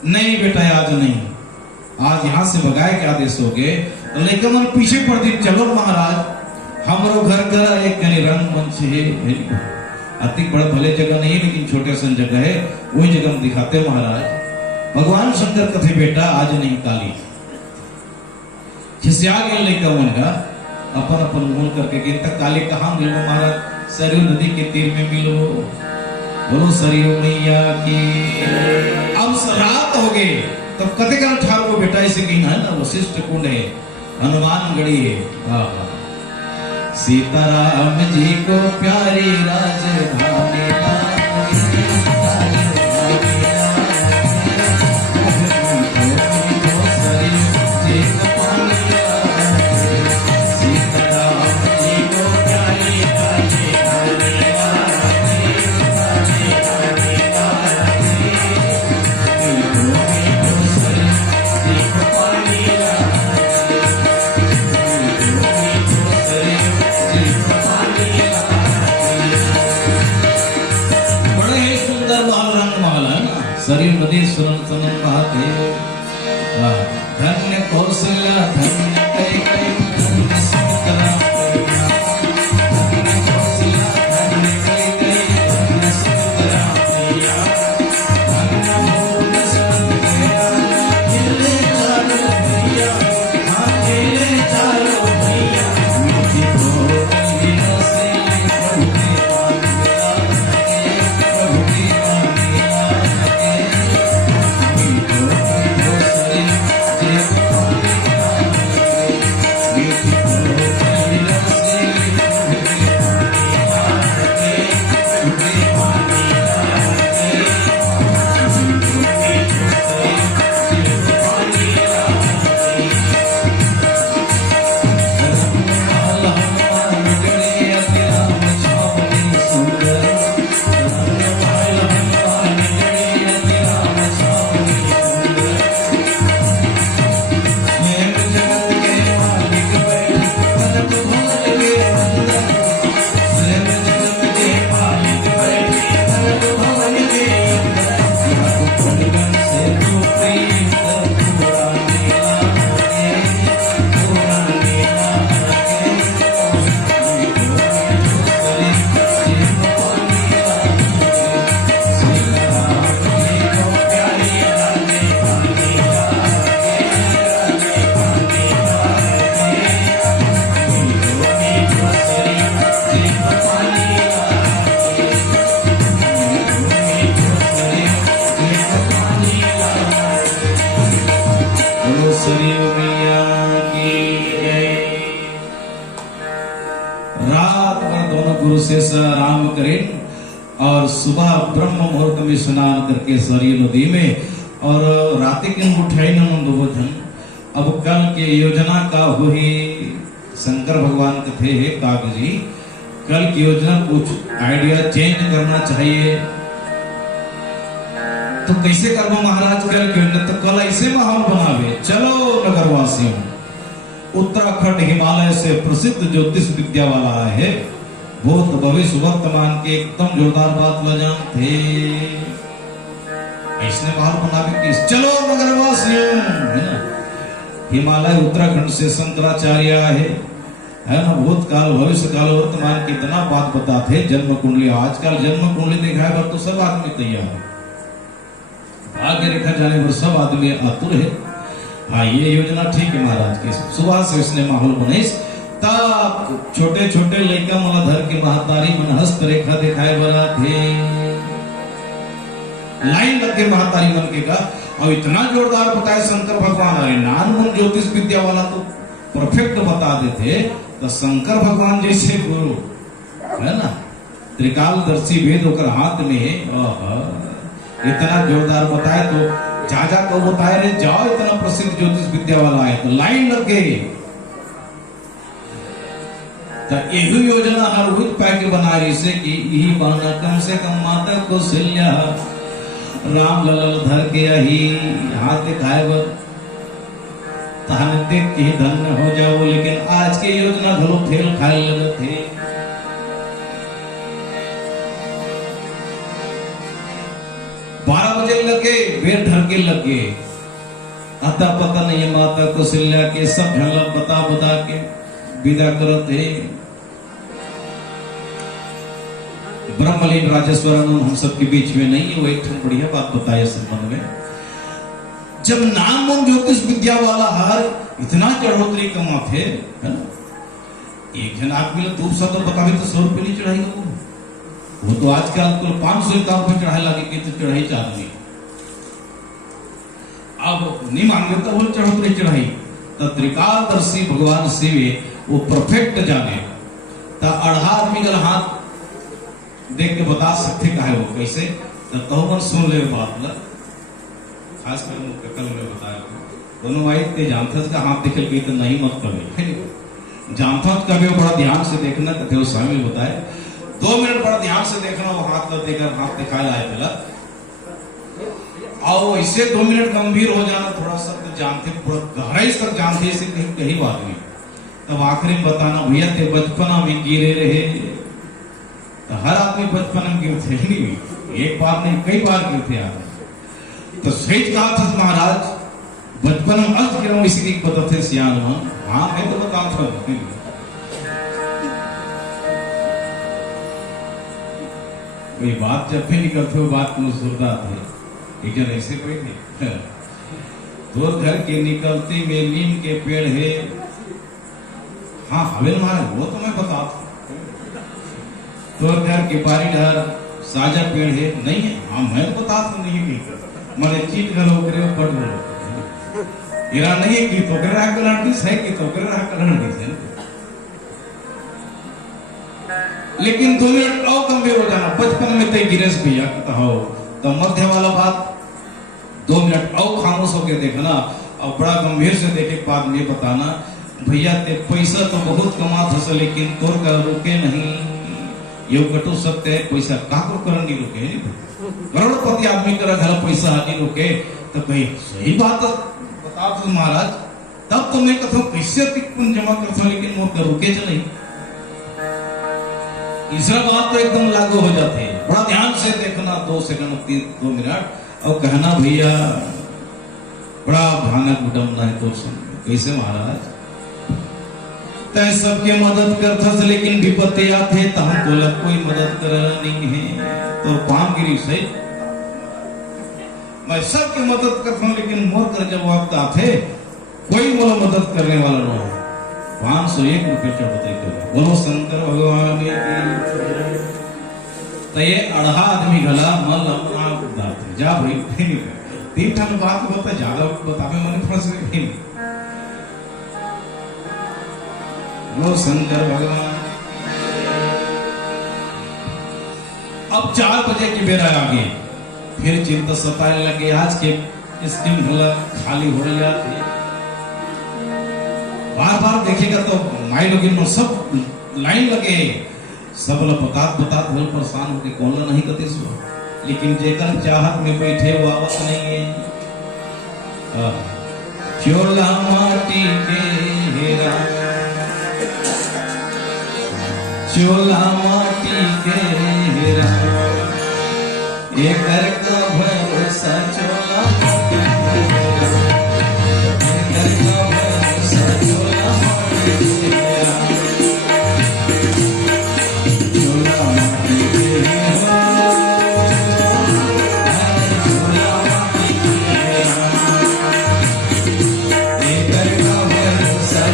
नहीं बेटा आज नहीं, आज यहाँ से भगाए के आदेश हो गए तो लेकिन मन पीछे पड़ दी, चलो महाराज हमरो घर का एक रंग मंच है, अति बड़ा भले जगह नहीं लेकिन छोटे सन जगह है, वही जगह हम दिखाते महाराज। भगवान शंकर कथे बेटा आज नहीं काली खिसिया गए लेकर उनका अपन अपन मोहन करके कि तक काली कहाँ मिलो महाराज? सरयू नदी के तीर में मिलो। बोलो सरयू मैया की। अब रात हो गए तब कथे का ठाकुर बेटा इसे कहना है ना, वशिष्ठ कुंड है, हनुमान गढ़ी है। सीताराम जी को प्यारी राजधानी सरयू नदी सुनन सुनन बहते, धन्य कौशल्या धन्य कैकेयी धन्य सुमित्रा, धन्य कौशल्या धन्य कैकेयी धन्य सुमित्रा प्रिया, धन्य मोर सुमन प्रिया, खेले चालो भैया, हाँ खेले चालो भैया, मीठी बोलियों से प्रभु के पानिया लगे, प्रभु के पानिया लगे। रात भर दोनों गुरु से आराम करें और सुबह ब्रह्म मुहूर्त में स्नान करके सरयू नदी में और रात के उठाई नंदोधन। अब कल के योजना का हुई शंकर भगवान कथे है कागजी, कल की योजना कुछ आइडिया चेंज करना चाहिए तो कैसे करना महाराज? कल की योजना तो कल ऐसे माहौल बनावे। चलो नगरवासियों, उत्तराखंड हिमालय से प्रसिद्ध ज्योतिष विद्या वाला है, भूत भविष्य वर्तमान के एकदम जोरदार बात वजन थे। इसने माहौल बनावे कि चलो नगरवासियों, है ना? हिमालय उत्तराखंड से शंकराचार्य है ना? भूतकाल भविष्य काल वर्तमान की इतना बात बताते। जन्म कुंडली, आजकल जन्म कुंडली दिखाए पर तो सब आदमी तैयार है, आगे रेखा जाने पर सब आदमी आतुर है। हाँ, ये योजना ठीक है महाराज की। सुबह से इसने माहौल बनाई, तब छोटे छोटे लड़का मला धर के महातारी मन हस्त रेखा दिखाए बना थे, लाइन लग के महातारी मन के का। और इतना जोरदार बताए शंकर भगवान है, नानमुन ज्योतिष विद्या वाला तो परफेक्ट बता देते। तो शंकर भगवान जैसे गुरु है ना, त्रिकालदर्शी वेद होकर हाथ में इतना जोरदार बताए तो जाजा को बताए रे जाओ, इतना प्रसिद्ध ज्योतिष विद्या वाला है तो लाइन लग गई। तो यही योजना हर रोज पैके बना रही से कि यही बहाना कम से कम माता कौशल्या राम लल धर के यही हाथ दिखाए बर देख के धन्य हो जाओ। लेकिन आज की योजना घलो फेल खाए लगे थे। 12 बजे लगे बेर ढर के लगे, अतः पता नहीं माता कौशल्या के सब झलक बता बता के विदा करत है। ब्रह्मलीन राजेश्वरानंद हम सबके बीच में नहीं है। वो एक बढ़िया बात बताया संबंध में, जब नाम और ज्योतिष विद्या वाला हार इतना चढ़ोतरी कमा थे, है ना? एक जन आदमी ने 200 तो बता भी तो 100 रुपये नहीं चढ़ाई वो तो आजकल तो 500 रुपये चढ़ाई लगे कि तो चढ़ाई चाहती। अब नहीं मांगे तो वो चढ़ोतरी चढ़ाई तो त्रिकालदर्शी भगवान शिव वो परफेक्ट जाने तो अढ़ा आदमी का हाथ देख के बता सकते का है वो कैसे। तो तहुमन सुन ले बात ना, खास कर कल में बताया दोनों भाई ते जानथस का हाथ दिखल गई तो नहीं मत कभी जानथस कभी बड़ा ध्यान से देखना कथे वो स्वामी बताए 2 मिनट बड़ा ध्यान से देखना वो हाथ कर देकर हाथ दिखाया है पहला और इससे 2 मिनट गंभीर हो जाना थोड़ा सा तो जानते पूरा गहराई तक जानते इसे कहीं बात नहीं। तब आखिरी में बताना भैया ते बचपना में गिरे रहे तो हर आदमी बचपन में गिरते नहीं, एक बार नहीं कई बार गिरते आदमी। तो सही कहा था महाराज बचपन में अर्थ गिरा इसी की बताते सियान हाँ मैं तो बता था कोई बात जब भी निकलते हो बात में सुरदा थे एक जन ऐसे कोई नहीं तो घर के निकलते में नीम के पेड़ है। हाँ हवेल महाराज वो तो मैं बता तो घर के बारी डर साजा पेड़ है नहीं है। हाँ मैं बता तो नहीं मैंने चीट गलो करे पट गलो इरा नहीं की तो कर कलर की है कि तो कर कलर की है। लेकिन 2 मिनट और गंभीर हो जाना बचपन में तो गिरेश भैया हो तो मध्य वाला बात 2 मिनट और खामोश होकर देखना और बड़ा गंभीर से देखे बाद में बताना भैया ते पैसा तो बहुत कमा था लेकिन तोर का रुके नहीं ये कटो सत्य है पैसा काको करन नहीं रुके करोड़पति आदमी का घर पैसा नहीं रुके तो भाई सही बात बता दो महाराज तब तो मैं कथो कैसे पुण्य जमा करता लेकिन वो रुके च नहीं। तीसरा बात तो एकदम लागू हो जाते हैं बड़ा ध्यान से देखना 2 सेकंड 2 मिनट और कहना भैया बड़ा भयानक विडम्बना है तो कैसे महाराज तय सबके मदद करता लेकिन विपत्ति आते तो हमको लग कोई मदद कर नहीं है तो पामगिरी से मैं सबकी मदद करता हूँ लेकिन मोर कर जब वक्त आते कोई बोलो मदद करने वाला न हो 501 रुपये चढ़ते कर बोलो शंकर भगवान तो ये अढ़ा आदमी गला मल जा भाई 3 ठाम बात बता ज्यादा बतावे मैंने फंस गए वो शंकर भगवान। अब 4 बजे की बेरा आ गई फिर चिंता सताने लगे आज के स्कीम भला खाली हो रही है बार बार देखेगा तो माई लोग में सब लाइन लगे सब लोग बता परेशान होके कौन ला नहीं करते सो लेकिन जेकर चाहत में बैठे वो आवत नहीं है। चोला माटी के हेरा चोला माटी के हेरा एकर का भरोसा चोला माटी के हेरा एकर का भरोसा चोला माटी के हेरा चोला माटी के हेरा चोला माटी के हेरा एकर का भरोसा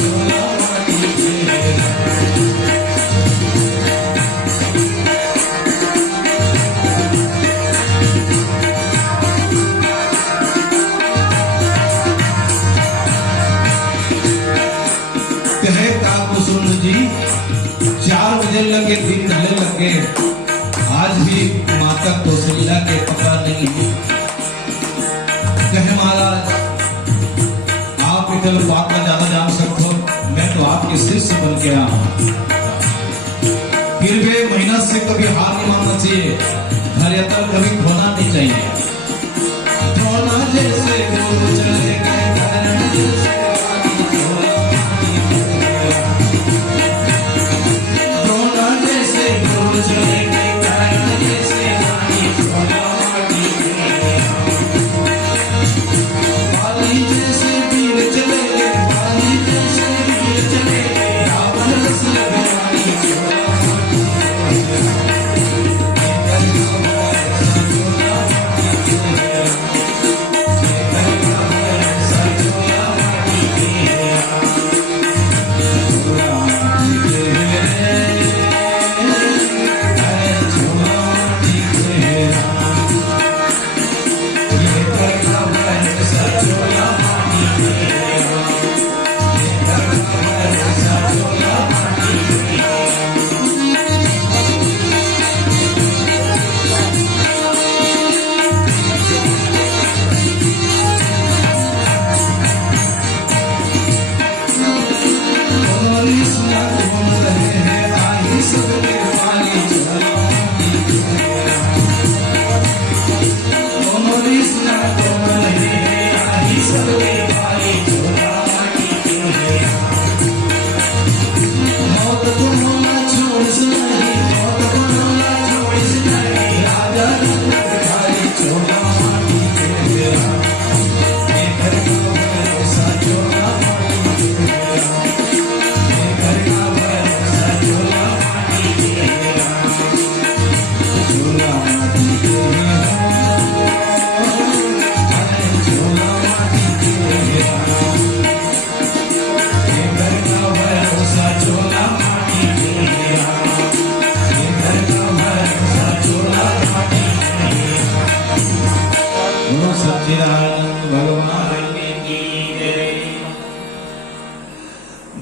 चोला माटी के हेरा जी 4 बजे लगे दिन ढलने लगे आज भी माता कौशल्या के पता नहीं है। कहे महाराज आप इधर बात का ज्यादा जान सकते हो मैं तो आपके शिष्य बन के आया हूं फिर भी मेहनत से कभी हार नहीं मानना चाहिए घर यतर कभी खोना नहीं चाहिए। खोना जैसे चले गए चले गए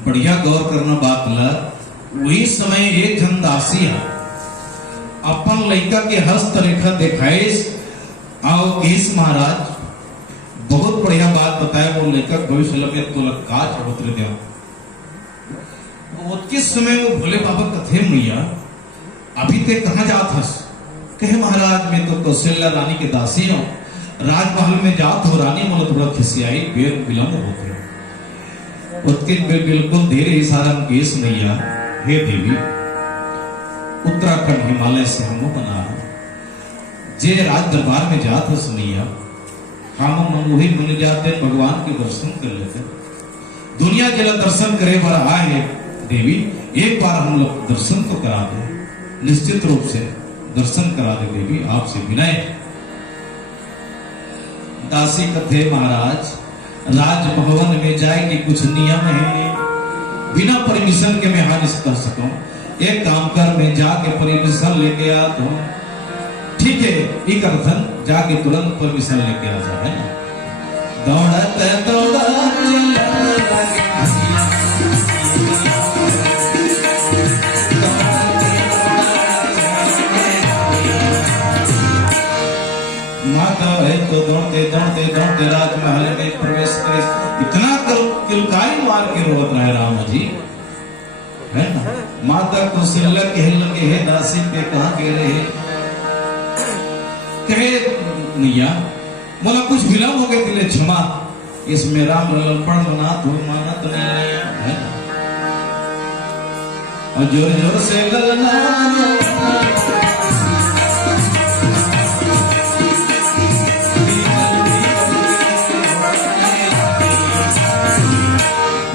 बढ़िया गौर करना बात ला। वही समय एक जन दासी अपन लड़का के हस्तरेखा दिखाइस आओ केस महाराज बहुत बढ़िया बात बताया। वो लड़का भविष्य में तो का चढ़ोतरे दिया। किस समय वो भोले बाबा कथे मैया अभी ते कहाँ जात हस? कहे महाराज मैं तो कौशल्या रानी के दासी हूँ, राजमहल में जात हो। रानी मोल थोड़ा खिसियाई बेर विलम्ब होते उसके बिल्कुल धीरे इशारा केस मैया हे देवी उत्तराखंड हिमालय से हम बना जे राज दरबार में जात है सुनैया हम वही मिल जाते भगवान के दर्शन कर लेते। दुनिया जला दर्शन करे पर आए देवी एक बार हम लोग दर्शन तो करा दे, निश्चित रूप से दर्शन करा दे देवी आपसे विनय। दासी कथे महाराज राजभवन में जाए कि कुछ नियम है, बिना परमिशन के मैं हाँ नहीं कर सकूं। एक काम कर मैं जाके परमिशन लेके आ तो ठीक है, एक अर्थन जाके तुरंत परमिशन लेके आ जा है ना। दौड़त दौड़त माता है तो दौड़ते दौड़ते दौड़ते राजमहल में प्रवेश करे। इतना किलकारी मार के रोत रहे राम जी है ना। माता कौशल्या कहने लगे हे दासी पे कहाँ गए रहे? कहे नैया बोला कुछ विलम्ब हो गए तिले क्षमा, इसमें राम ललपण बना तो मानत नहीं है। और जोर जोर से ललना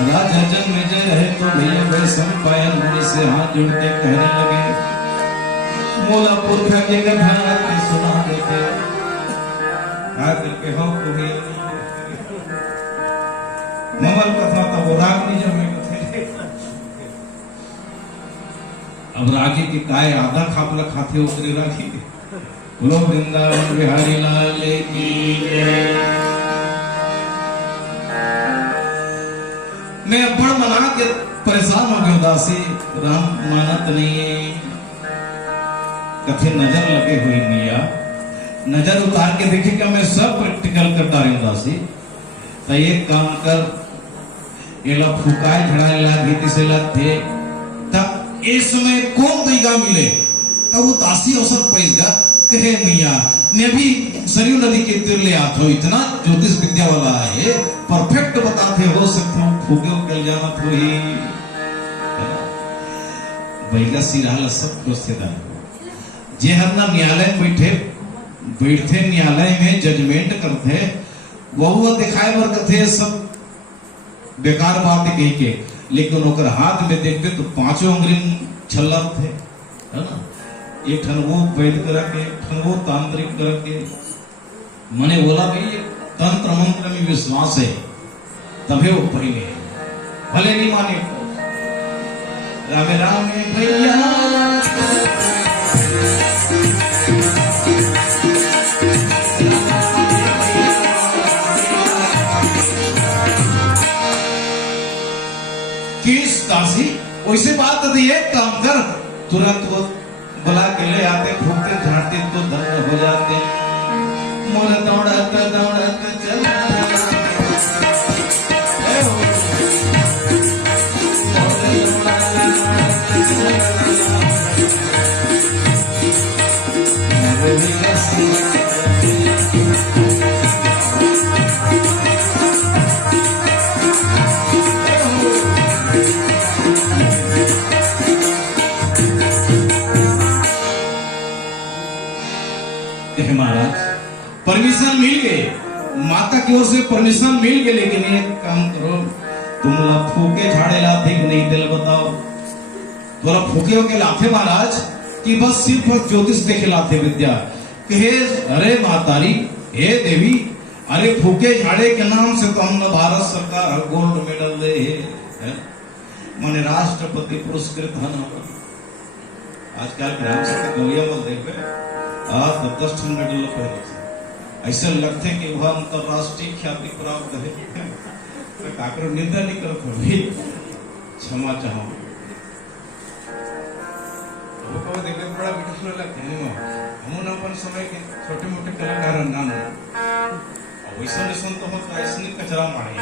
राजा जन में जय रहे तो भैया भाई संपायन मुनि से हाथ जोड़ते कहने लगे मोला पुरखा के कथा सुना देते करके हो ममल कथा तो वो राग नहीं जमे कथे। अब रागी की काय आधा खापला खाते उतरे रागी। बोलो वृंदावन बिहारी लाल की जय। मैं बड़ मना के परेशान हो गया दासी राम मानत नहीं। कथे नजर लगे हुई मिया नजर उतार के देखे कि मैं सब प्रैक्टिकल करता रही दासी। तो एक काम कर एला फुकाए झड़ाए ला गीति से थे तब इस समय कौन देगा मिले तब वो दासी अवसर पैसगा कहे मिया मैं भी सरयू नदी के तीर ले आता हूँ। इतना ज्योतिष विद्या वाला है परफेक्ट बताते हो सकते हो फूके कल जाना थोड़ी बैगा सिराला सब दोस्तेदार जे हम ना न्यायालय बैठे न्यायालय में जजमेंट करते वो दिखाए बर कथे सब बेकार बात कही के, लेकिन ओकर हाथ में देखते तो पांचों उंगली छल्ला थे है ना। एक ठन वो वैद करा के ठन वो तांत्रिक करा के मने बोला भाई तंत्र मंत्र में विश्वास है तभी वो पहले भले नहीं माने रामे रामे भैया किस दासी वैसे बात दी एक काम कर तुरंत वो बुला के ले आते फूकते झाड़ते तो धन्य हो जाते। मोर दौड़त दौड़त चला महाराज परमिशन मिल गए, माता की ओर से परमिशन मिल गए, लेकिन एक काम करो तुम लोग फूके झाड़े लाते कि नहीं दिल बताओ थोड़ा फूके हो के लाते महाराज कि बस सिर्फ ज्योतिष के खिलाते विद्या कहे अरे मातारी हे देवी अरे फूके झाड़े के नाम से तो हम भारत सरकार गोल्ड मेडल दे है माने राष्ट्रपति पुरस्कृत है ना। आजकल ग्राम सभा गौरिया मल देखे आज 10 मेडल पहले ऐसे लगते कि वह अंतरराष्ट्रीय ख्याति प्राप्त है। काकरो निंदा नहीं करो भाई क्षमा चाहो वो कहो देखे बड़ा बिटुस लगते हैं हम ना अपन समय के छोटे मोटे कलाकार ना ना वैसा नहीं तो होता ऐसे कचरा मारे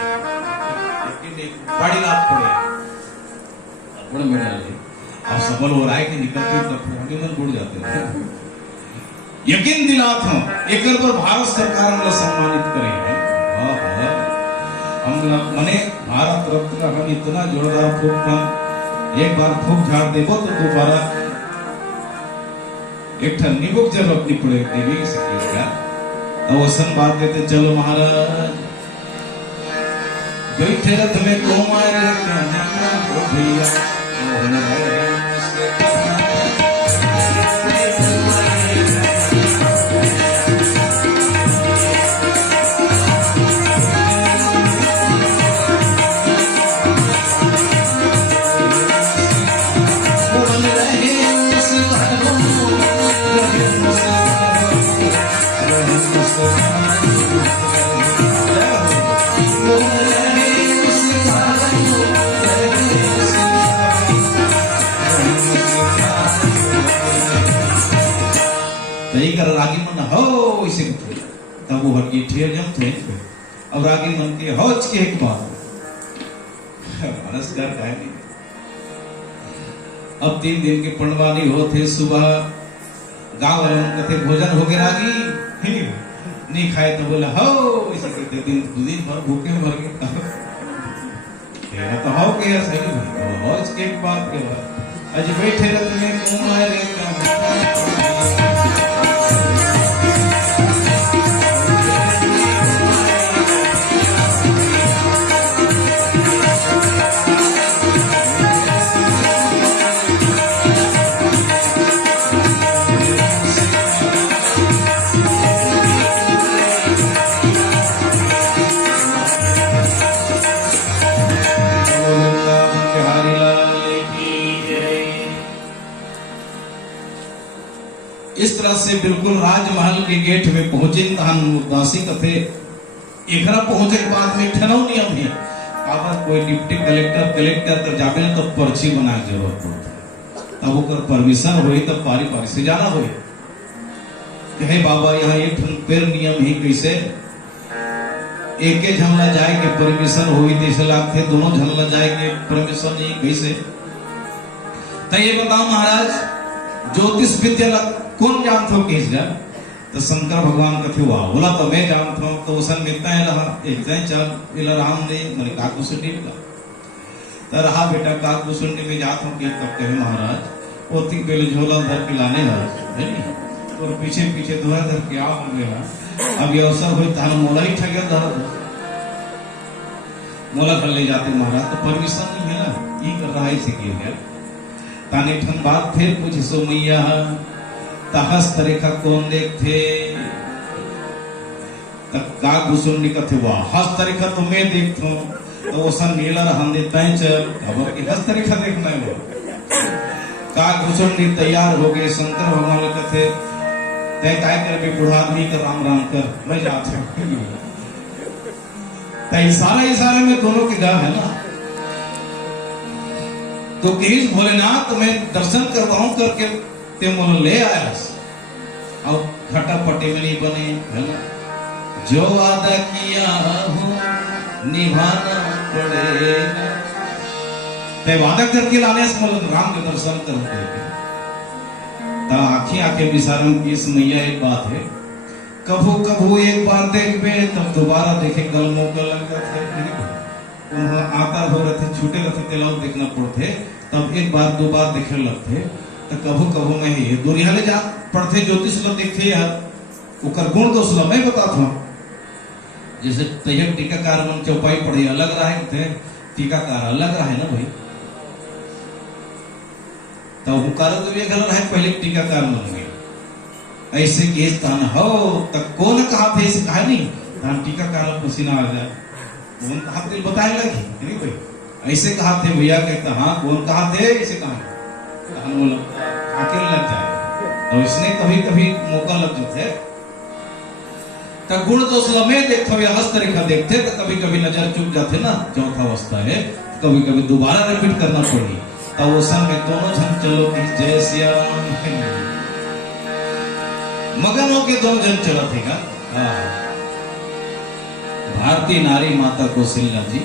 लेकिन एक बड़ी लाभ पड़े बड़ा मेरा अब सफल हो रहा है कि निकलते तब आगे मन बुड़ जाते हैं यकीन दिलात हूं एक पर भारत सरकार ने सम्मानित करे हैं हम मने भारत रत्न हम इतना जोरदार फूक एक बार फूक झाड़ देवो तो दोबारा एक ठन्नी बुक जब अपनी पड़े देवी सकेगा अवसन बात देते चलो महाराज बैठे रथ में कोमार भैया रागी मन हो इसे तब वो हट ठेर जम थे अब रागी मन के होच के एक बात नमस्कार कहेंगे अब 3 दिन के पंडवानी होते सुबह गांव वाले कहते भोजन हो गया रागी नहीं खाए तो बोला हो इसे कहते दिन भर भूखे मर गए तो हो गया सही होच के एक बात के बाद आज बैठे रहते में तुम्हारे इस तरह से बिल्कुल राजमहल के गेट में पहुंचे तहन उदासी कथे एकरा पहुंचे के बाद में ठनौ नियम है अगर कोई डिप्टी कलेक्टर कर जाबे तो पर्ची बना के जरूरत पड़ता तब ओकर परमिशन होई तब पारी से जाना होई हे बाबा यहाँ एक पेर नियम ही कैसे एक झमला जाए के परमिशन होई जैसे लागते दोनों झमला जाए के परमिशन नहीं कैसे तो ये बताओ महाराज ज्योतिष विद्या कौन जानता हो किस जा तो शंकर भगवान कथे हुआ बोला तो मैं जानता हूं तो उसन मिलता है रहा एक दिन चल इला राम ने मैंने काकुसुंडी का तो रहा बेटा काकुसुंडी में जाता हूं कि तब कहे महाराज ओती पहले झोला धर के लाने है और पीछे दुआ धर के आओ मेरा अब ये अवसर हुई तान मोला ही ठगे धर मोला कर ले जाते महाराज तो परमिशन नहीं है ना ये कर रहा है इसे किया ताने ठन बात फिर पूछे सो मैया हस्तरेखा कौन देखते काग भुसुंडी कथे हुआ हस्तरेखा तो मैं देखता हूँ तो वो सन नीला हम देता है चल अब की हस्तरेखा देखना है काग भुसुंडी तैयार हो गए शंकर भगवान कथे तय काय कर भी बूढ़ा आदमी कर राम राम कर मैं जाते इशारा में दोनों के गा है ना तो केस भोलेनाथ मैं दर्शन करवाऊं करके ते मोल ले आया और खटा पटे में नहीं बने है ना जो वादा किया हूं निभाना पड़ेगा ते वादा करके लाने से मोल राम के दर्शन करते ता आंखें विसारण की इस मैया एक बात है कभू एक बार देखबे तब दोबारा देखे कल मौका लग जाता है उन्हें आकर हो रहे थे छूटे रहते तेलाव देखना पड़ते तब एक बार 2 बार देखे लगते तो कभू में ही दुनिया ले जा पढ़ते ज्योतिष लोग देखते यार उकर गुण तो सुना मैं बताता हूँ जैसे तैयब टीकाकार मन चौपाई पढ़े अलग रहा थे टीकाकार अलग रहा है ना भाई तो हुकार तो ये गलत है पहले टीकाकार मन में ऐसे केस तान हो तक कौन कहा थे इस कहानी तान टीकाकार पसीना आ जाए कौन कहा थे बताए लगी नहीं भाई ऐसे कहा थे भैया कहता हाँ कौन कहा थे ऐसे कहा अकेले लग जाए और इसने कभी मौका लग जाते तो गुण दोष में देखते या हस्तरेखा देखते तो कभी नजर चुक जाते ना चौथा अवस्था है कभी कभी दोबारा रिपीट करना पड़ी, तब वो समय दोनों जन चलो कि जय सिया राम, मगन होके दोनों जन चला थे का। भारतीय नारी माता कौशल्या जी,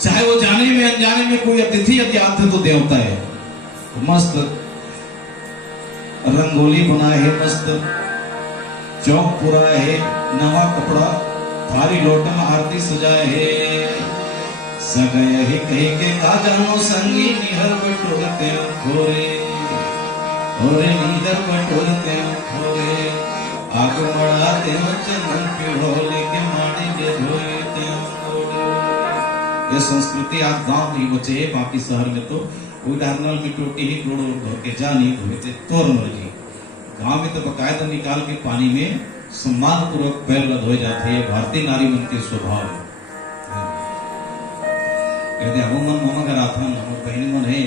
चाहे वो जाने में अनजाने में कोई अतिथि यदि आते तो देवता है, मस्त रंगोली बना है, मस्त चौक पूरा है, नवा कपड़ा थारी लोटन आरती सजाए है, सगय ही कही के का जानो संगी निहर बटोरते खोरे, खोरे निहर बटोरते खोरे, आग मड़ा देव चंदन पिढ़ोले के माड़ी के धोते खोरे। ये संस्कृति आज गांव नहीं बचे है, बाकी शहर में तो उदाहरण में टोटी ही गोड़ो धो के जा नहीं धोते तोर मर्जी। गांव में तो बकायदा निकाल के पानी में सम्मान पूर्वक पैर धोए जाते हैं। भारतीय नारी मन के स्वभाव कहते हम मन ममा का राथा हम बहन मन है,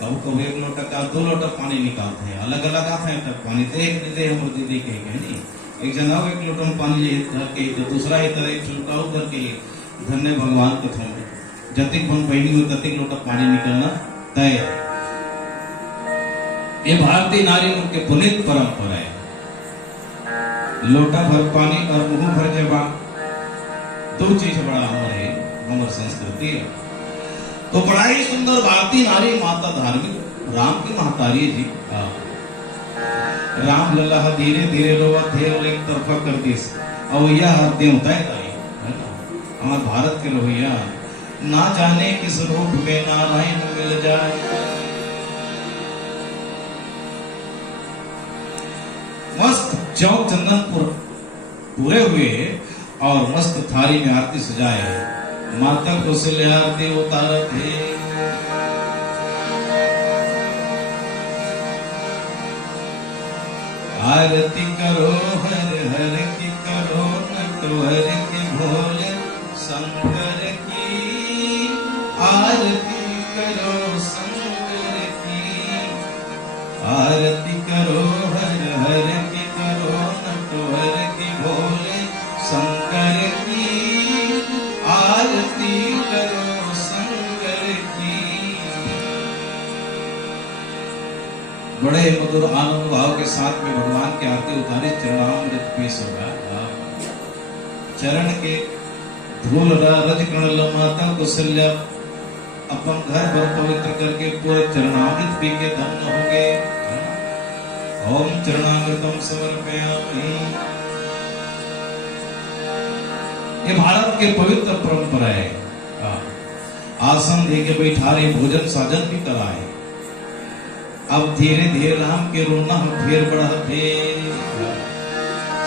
कब कब एक लोटा का 2 लोटा पानी निकालते हैं, अलग अलग आते हैं तब पानी तो एक दे हम दीदी के नहीं, एक जना एक लोटा में पानी ले धर के तो दूसरा ही तरह एक छुलका उधर के धन्य भगवान कथा में जतिक बन बहनी में ततिक लोटा पानी निकलना तय है। ये भारतीय नारी उनके पुनीत परंपरा है। लोटा भर पानी और मुंह भर जबान, 2 चीज बड़ा अमर है, अमर संस्कृति है। तो बड़ा ही सुंदर भारतीय नारी माता धार्मिक राम की महतारी जी। राम लल्ला धीरे धीरे रोवा थे और एक तरफा कर दी अवैया देवता है हमारे भारत के रोहिया, ना जाने किस रूप में नारायण मिल जाए। मस्त चौक चंदनपुर पूरे हुए और मस्त थाली में आरती सजाए, माता कौशल्या आरती उतारा थे। आरती करो हर हर की करो नटवर के भोले शंकर की, आरती करो शंकर की, आरती करो हर हर की करो नटवर के भोले शंकर की, आरती करो शंकर की। बड़े मधुर आनंद भाव के साथ में भगवान की आरती उतारी, चरणामृत पेश होगा। चरण के धूल रज कण माता कौशल्या अपन घर पर पवित्र करके पूरे चरणामृत पी के धन्य होंगे। ओम चरणामृतम समर्पयामि। ये भारत के पवित्र परंपरा है। आसन दे के बैठारे, भोजन साजन भी कराए। अब धीरे धीरे राम के रोना फिर बढ़ते,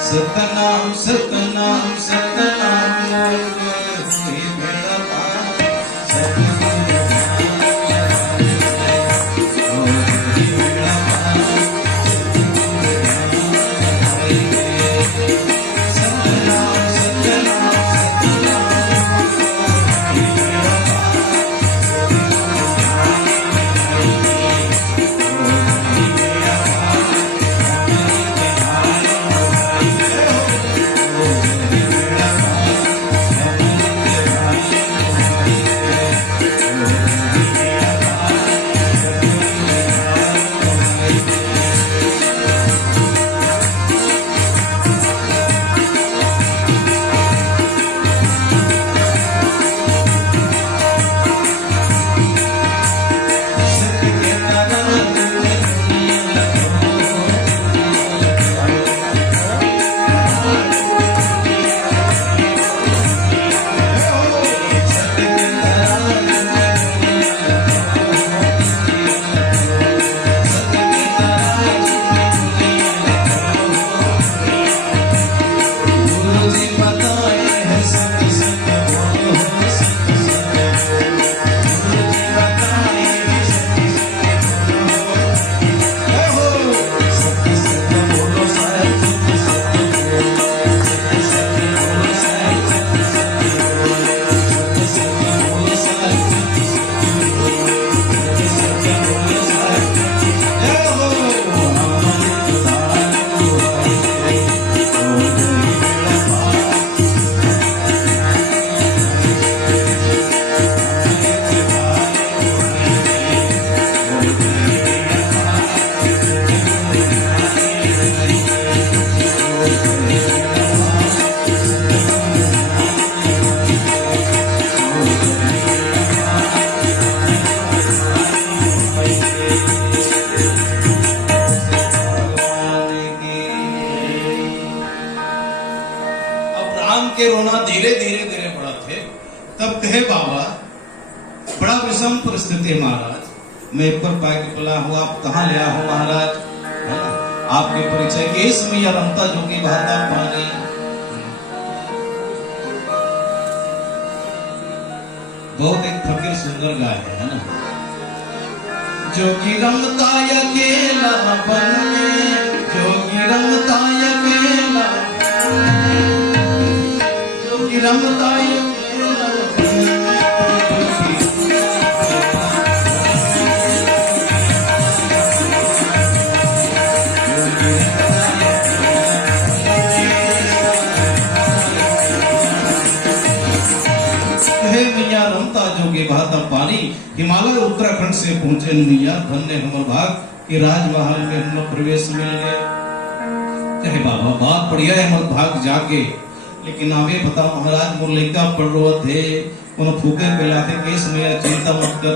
सतनाम सतनाम सतनाम बड़ा विषम परिस्थिति है महाराज। मैं एक पर पाए के पला हूँ, आप कहाँ ले हो महाराज, है ना? आपके परिचय के समय या रमता जोगी बहाता पानी। बहुत एक फकीर सुंदर गाय है ना, जोगी रमता अकेला बन में, जोगी रमता अकेला, जोगी रमता रमता जोगे बहाता पानी। हिमालय उत्तराखंड से पहुंचे मैया, धन्य हमर भाग कि राजमहल में हम प्रवेश मिल गए। कहे बाबा बात बढ़िया है, हमर भाग जाके, लेकिन आगे बता महाराज मोर लड़का पढ़ रहे थे, कोनो फूके पिलाते केस में, चिंता मत कर,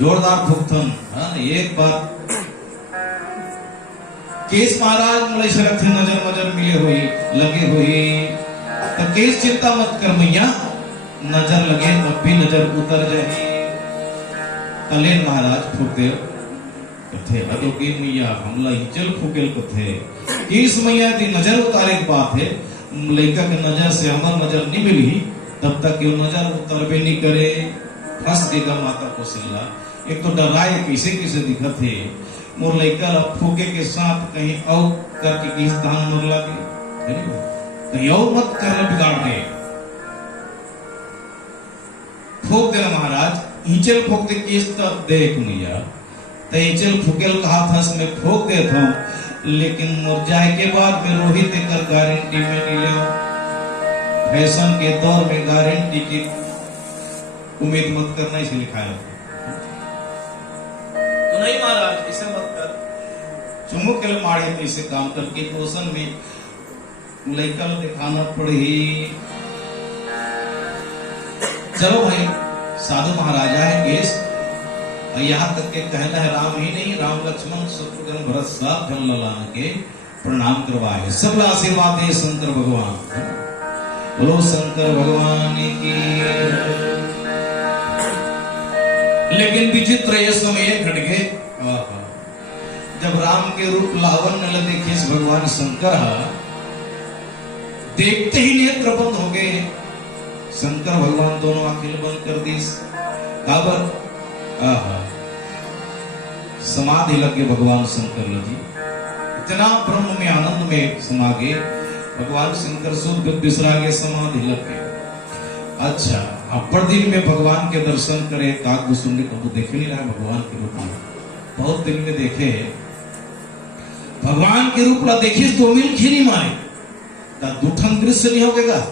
जोरदार फूकथन। हाँ एक बात केस महाराज मोले से रखे नजर नजर मिले हुई लगे हुई, तो केस चिंता मत कर मैया, नजर लगे तब भी नजर उतर जाए। तले महाराज फूके कथे अदो की मैया हमला हिचल फूकेल कथे किस मैया दी नजर उतारे की बात है, लड़का के नजर से हमार नजर नहीं मिली तब तक ये नजर उतरबे नहीं करे। फंस देगा माता कौशल्या, एक तो डराए किसे किसे दिखत है, मोर लड़का फूके के साथ कहीं और करके किस दान मर लगे, कहीं और मत कर बिगाड़ दे। फूक देना महाराज, ईंचल फूक दे केस तब देख मैया, तो ईंचल फूकेल कहा था इसमें फूक दे था, लेकिन मर जाए के बाद में रोहित कर गारंटी में नहीं ले। फैशन के दौर में गारंटी की उम्मीद मत करना, इसे लिखा है तो नहीं महाराज इसे मत कर, चुमुक के मारे तो इसे काम करके पोषण में लड़का दिखाना पड़ी। चलो भाई साधु महाराजा है केस, यहाँ तक के कहना है राम ही नहीं, राम लक्ष्मण शत्रुघ्न भरत सब जन ललान के प्रणाम करवाए, सब आशीर्वाद है शंकर भगवान। बोलो शंकर भगवान की। लेकिन विचित्र ये समय घट गए, जब राम के रूप लावण्य देखे भगवान शंकर देखते ही नेत्र बंद हो गए। शंकर भगवान दोनों आंखें बंद कर दी, काबर समाधि लगे भगवान शंकर जी, इतना ब्रह्म में आनंद में समा गए भगवान शंकर, शुद्ध बिसरा गए, समाधि लगे। अच्छा अपर दिन में भगवान के दर्शन करे, काग सुनने को देखे नहीं रहा भगवान के रूप में, बहुत दिन में देखे भगवान के रूप ला देखिए तो मिल खीरी मारे, दूठन दृश्य नहीं होगा।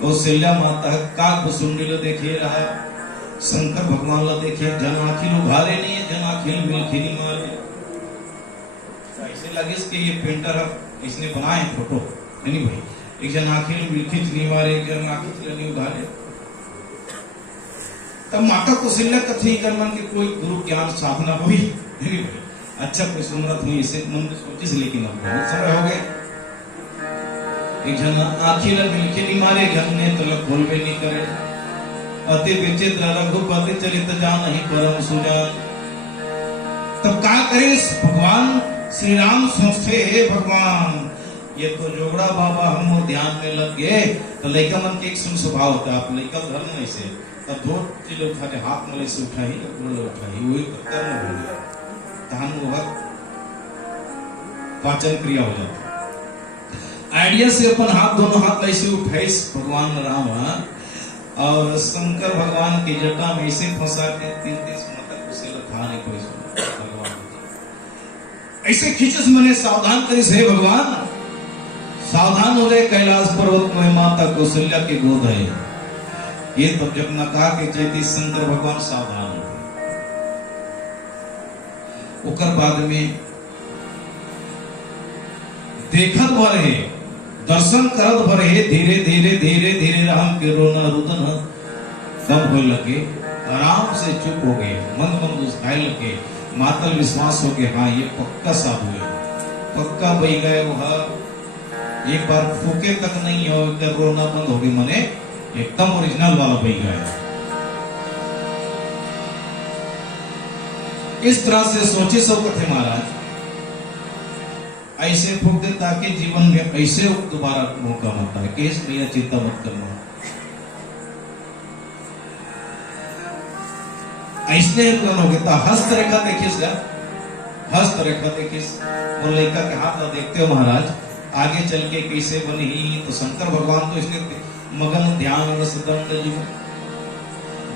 कौशल्या माता काग सुनने ला देखे रहा, शंकर भगवान ला देखे, जन आखिल उभारे नहीं है, जन आखिल मिलखिनी मारे। ऐसे लगे कि ये पेंटर इसने बनाए फोटो नहीं भाई, एक जन आखिल मिलखिच नहीं मारे, एक जन आखिल नहीं उभारे। तब माता कौशल्या कथी कर मन के कोई गुरु ज्ञान साधना हुई नहीं भाई, अच्छा कोई सुनत हुई इसे मन में सोची से, लेकिन अब बहुत समय हो गए। एक जन आखिल मिलखिनी मारे, जन ने तलक खोलबे नहीं करे। अति विचित्र रघुपति चरित जान ही परम सुजान। तब क्या करे भगवान श्री राम सोचते हे भगवान ये तो जोगड़ा बाबा हम ध्यान में लग गए, तो लड़का मन के एक सुन स्वभाव होता है, आप लड़का धर्म नहीं से तब दो चीज उठाते, हाथ में से उठाई उठाई वही कर्म हो गया, तहन वो पाचन क्रिया हो जाती। आइडिया से अपन हाथ दोनों हाथ ऐसे उठाई भगवान राम और शंकर भगवान की जटा में इसे फंसा के 33 तक उसे था नहीं कोई भगवान ऐसे खींचस मने सावधान करी से भगवान सावधान हो रहे, कैलाश पर्वत में माता कौशल्या के गोद है। ये तब जब न कहा कि चैती शंकर भगवान सावधान हो, उकर बाद में देखत भरे दर्शन करत भरे, धीरे धीरे धीरे धीरे राम के रोना रुदन कब हो लगे, आराम से चुप हो गए, मन मन मुस्काए लगे, मातल विश्वास हो गया, हाँ ये पक्का साधु है, पक्का बही गए। वह एक बार फूके तक नहीं हो कर रोना बंद हो गई, मने एकदम ओरिजिनल वाला बही गया। इस तरह से सोचे सो कथे महाराज ऐसे फूक दे ताकि जीवन में ऐसे दोबारा मौका मत आए। केस भैया चिंता मत करना, ऐसने हो गया। हस्त रेखा देखिस यार, हस्त रेखा देखिस और लड़का के हाथ ना देखते हो महाराज आगे चल के कैसे बनी। तो शंकर भगवान तो इसने मगन ध्यान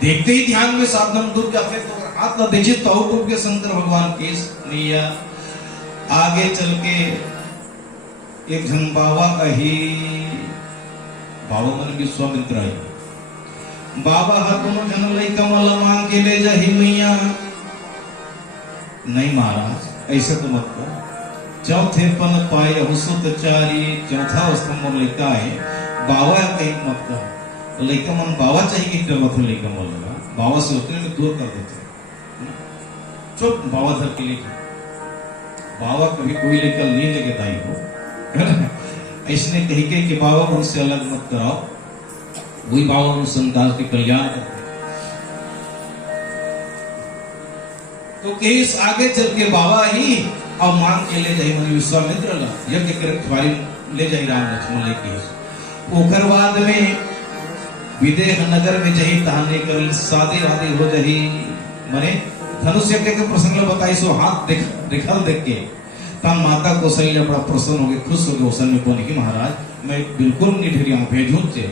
देखते ही ध्यान में साधन डूब जाते। तो अगर हाथ ना देखिए तो डूब के शंकर भगवान केस नहीं। आगे चल के एक जन बाबा कही, बाबा मन विश्वामित्र आई, बाबा हा दोनों जन लई कमल मांग के ले जाही मैया। नहीं महाराज ऐसे तो मत कर। चौथे पन पाए हुसुत चारी, चौथा स्तंभ लिखा है बाबा कहीं मत कर। लड़का मन बाबा चाहिए कि मत लड़का मन लगा बाबा से उतने में दूर कर देते। चुप बाबा धर के लेके, बाबा कभी कोई लेकर नहीं लेके दाई हो। ऐसने कही के कि बाबा उनसे अलग मत कराओ, वही बाबा उन संतान के कल्याण करते। तो केस आगे चल के बाबा ही और मांग के ले जाए मन विश्वामित्र यज्ञ कर खुआरी ले जाए राम लक्ष्मण लेके। ओकर बाद में विदेह नगर में जही तहाने कर सादे वादे हो जही मने धनुष यज्ञ के प्रसंग बताई। सो हाथ दिखल देख के तब माता कौशल्या बड़ा प्रसन्न हो गए, खुश हो गए। उस समय बोले कि महाराज मैं बिल्कुल नहीं ढेरिया भेजूं से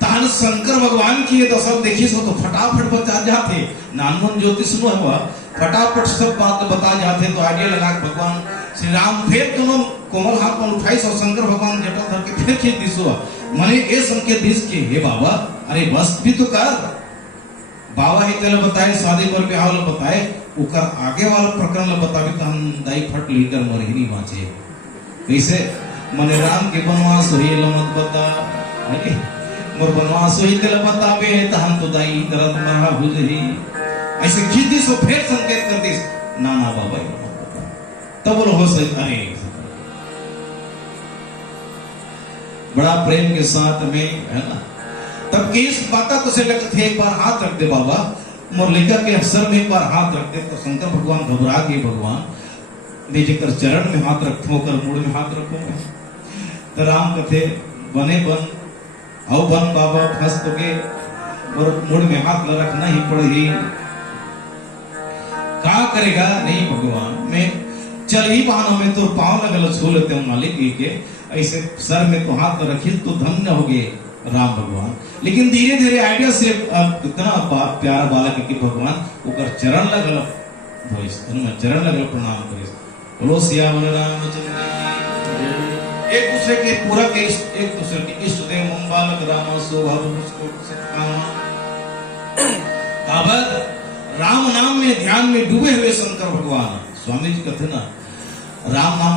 तान शंकर भगवान की ये दशा देखी सो तो फटाफट बता जाते। नानमन ज्योतिष में हुआ फटाफट सब बात बता जाते। तो आइडिया लगा भगवान श्री राम फिर दोनों कोमल हाथ में उठाई सो शंकर भगवान जटा धर के फिर खींच दिसो मने ए संकेत दिस के हे बाबा अरे बस भी तो कर। बाबा ही तेल बताए शादी पर ब्याह वाला बताए उकर आगे वाला प्रकरण ला बतावे तो हम दाई फट लेकर मर ही नहीं बाँचे। कैसे मने राम के वनवास हुई लमत बता है मोर वनवास हुई तेल बतावे तो हम तो दाई करत मरा हुई। ऐसे खींच दिस फिर संकेत कर दिस ना ना बाबा तब बोलो हो सही। अरे बड़ा प्रेम के साथ में है ना। तब केस बाता तो से लगते थे एक बार हाथ रख दे बाबा मुरलिका के अवसर में एक बार हाथ रख दे। तो शंकर भगवान घबरा गए, भगवान निजकर चरण में हाथ रखो कर मूड में हाथ रखो। तो राम कथे बने बन आओ बन बाबा फंस तो के और मूड में हाथ ल रखना ही पड़ेगी। क्या करेगा नहीं भगवान मैं चल ही बहानों में तो पाँव लगल छू लेते हैं मालिक के। ऐसे सर में तो हाथ रखी तो धन्य हो गए राम भगवान। लेकिन धीरे धीरे आइडिया से कितना प्यारा बालक के भगवान ऊपर चरण लगल चरण लगल प्रणाम करे। बोलो सियावर रामचंद्र। एक दूसरे के पूरा के एक दूसरे के इष्ट देव मंगल राम राम नाम में ध्यान में डूबे हुए शंकर भगवान। स्वामी जी कहते ना राम नाम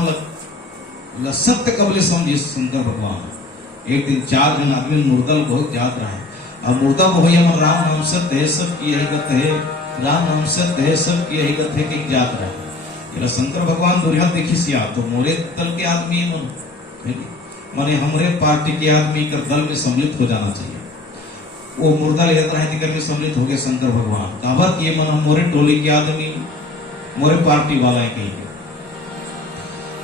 सत्य कबले समझे शंकर भगवान। एक दिन 4 जन आदमी मुर्दल बहुत याद रहे। अब मुर्दा भैया मन राम नाम सत्य है सब की यही गत है, राम नाम सत्य है सब की यही गत है कि याद रहे। शंकर भगवान दुनिया देखी सिया तो मोरे दल के आदमी मन माने हमरे पार्टी के आदमी कर दल में सम्मिलित हो जाना चाहिए। वो मुर्दा याद रहे कर में सम्मिलित हो गए शंकर भगवान। काबर ये मन मोरे टोली के आदमी मोरे पार्टी वाला है कहीं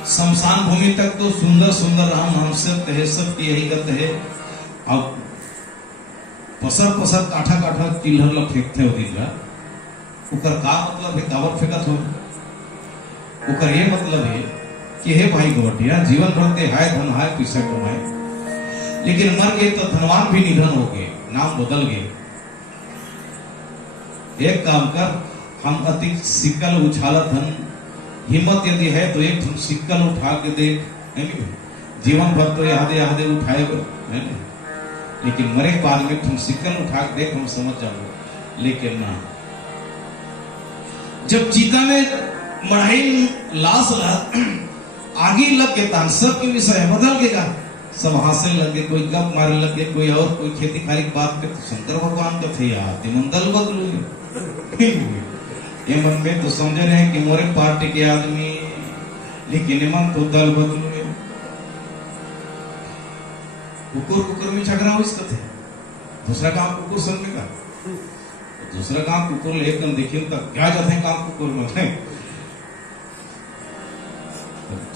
शमशान भूमि तक तो सुंदर सुंदर राम नाम सत्य है सब की यही गत है। अब पसर पसर काठा काठा चिल्हर ला फेंकते हो दिला उकर का मतलब है कावर फेंकत हो। उकर ये मतलब है कि हे भाई गोटिया जीवन भर ते हाय धन हाय पैसा कमाए लेकिन मर गए तो धनवान भी निधन हो गए, नाम बदल गए। एक काम कर हम अति सिक्कल उछाला धन हिम्मत यदि है तो एक सिक्कल उठा के देख। जीवन भर तो यादे यादे उठाए है लेकिन मरे बाद में तुम सिक्कल उठा के देख हम समझ जाओ। लेकिन ना जब चीता में मढ़ाई लाश आगे लग के तान सब के विषय बदल गएगा। सब हंसने लगे, कोई गप मारने लगे, कोई और कोई खेती खाली की बात पे। तो शंकर भगवान का थे यार मन दल बदलू ये मन में तो समझ रहे हैं कि मोरे पार्टी के आदमी लेकिन मन तो दल बदलू कुकुर कुकुर में झगड़ा हो इसका थे। दूसरा काम कुकुर समझेगा दूसरा गांव कुकुर ले एकदम देखिए तो क्या जाते हैं गांव कुकुर में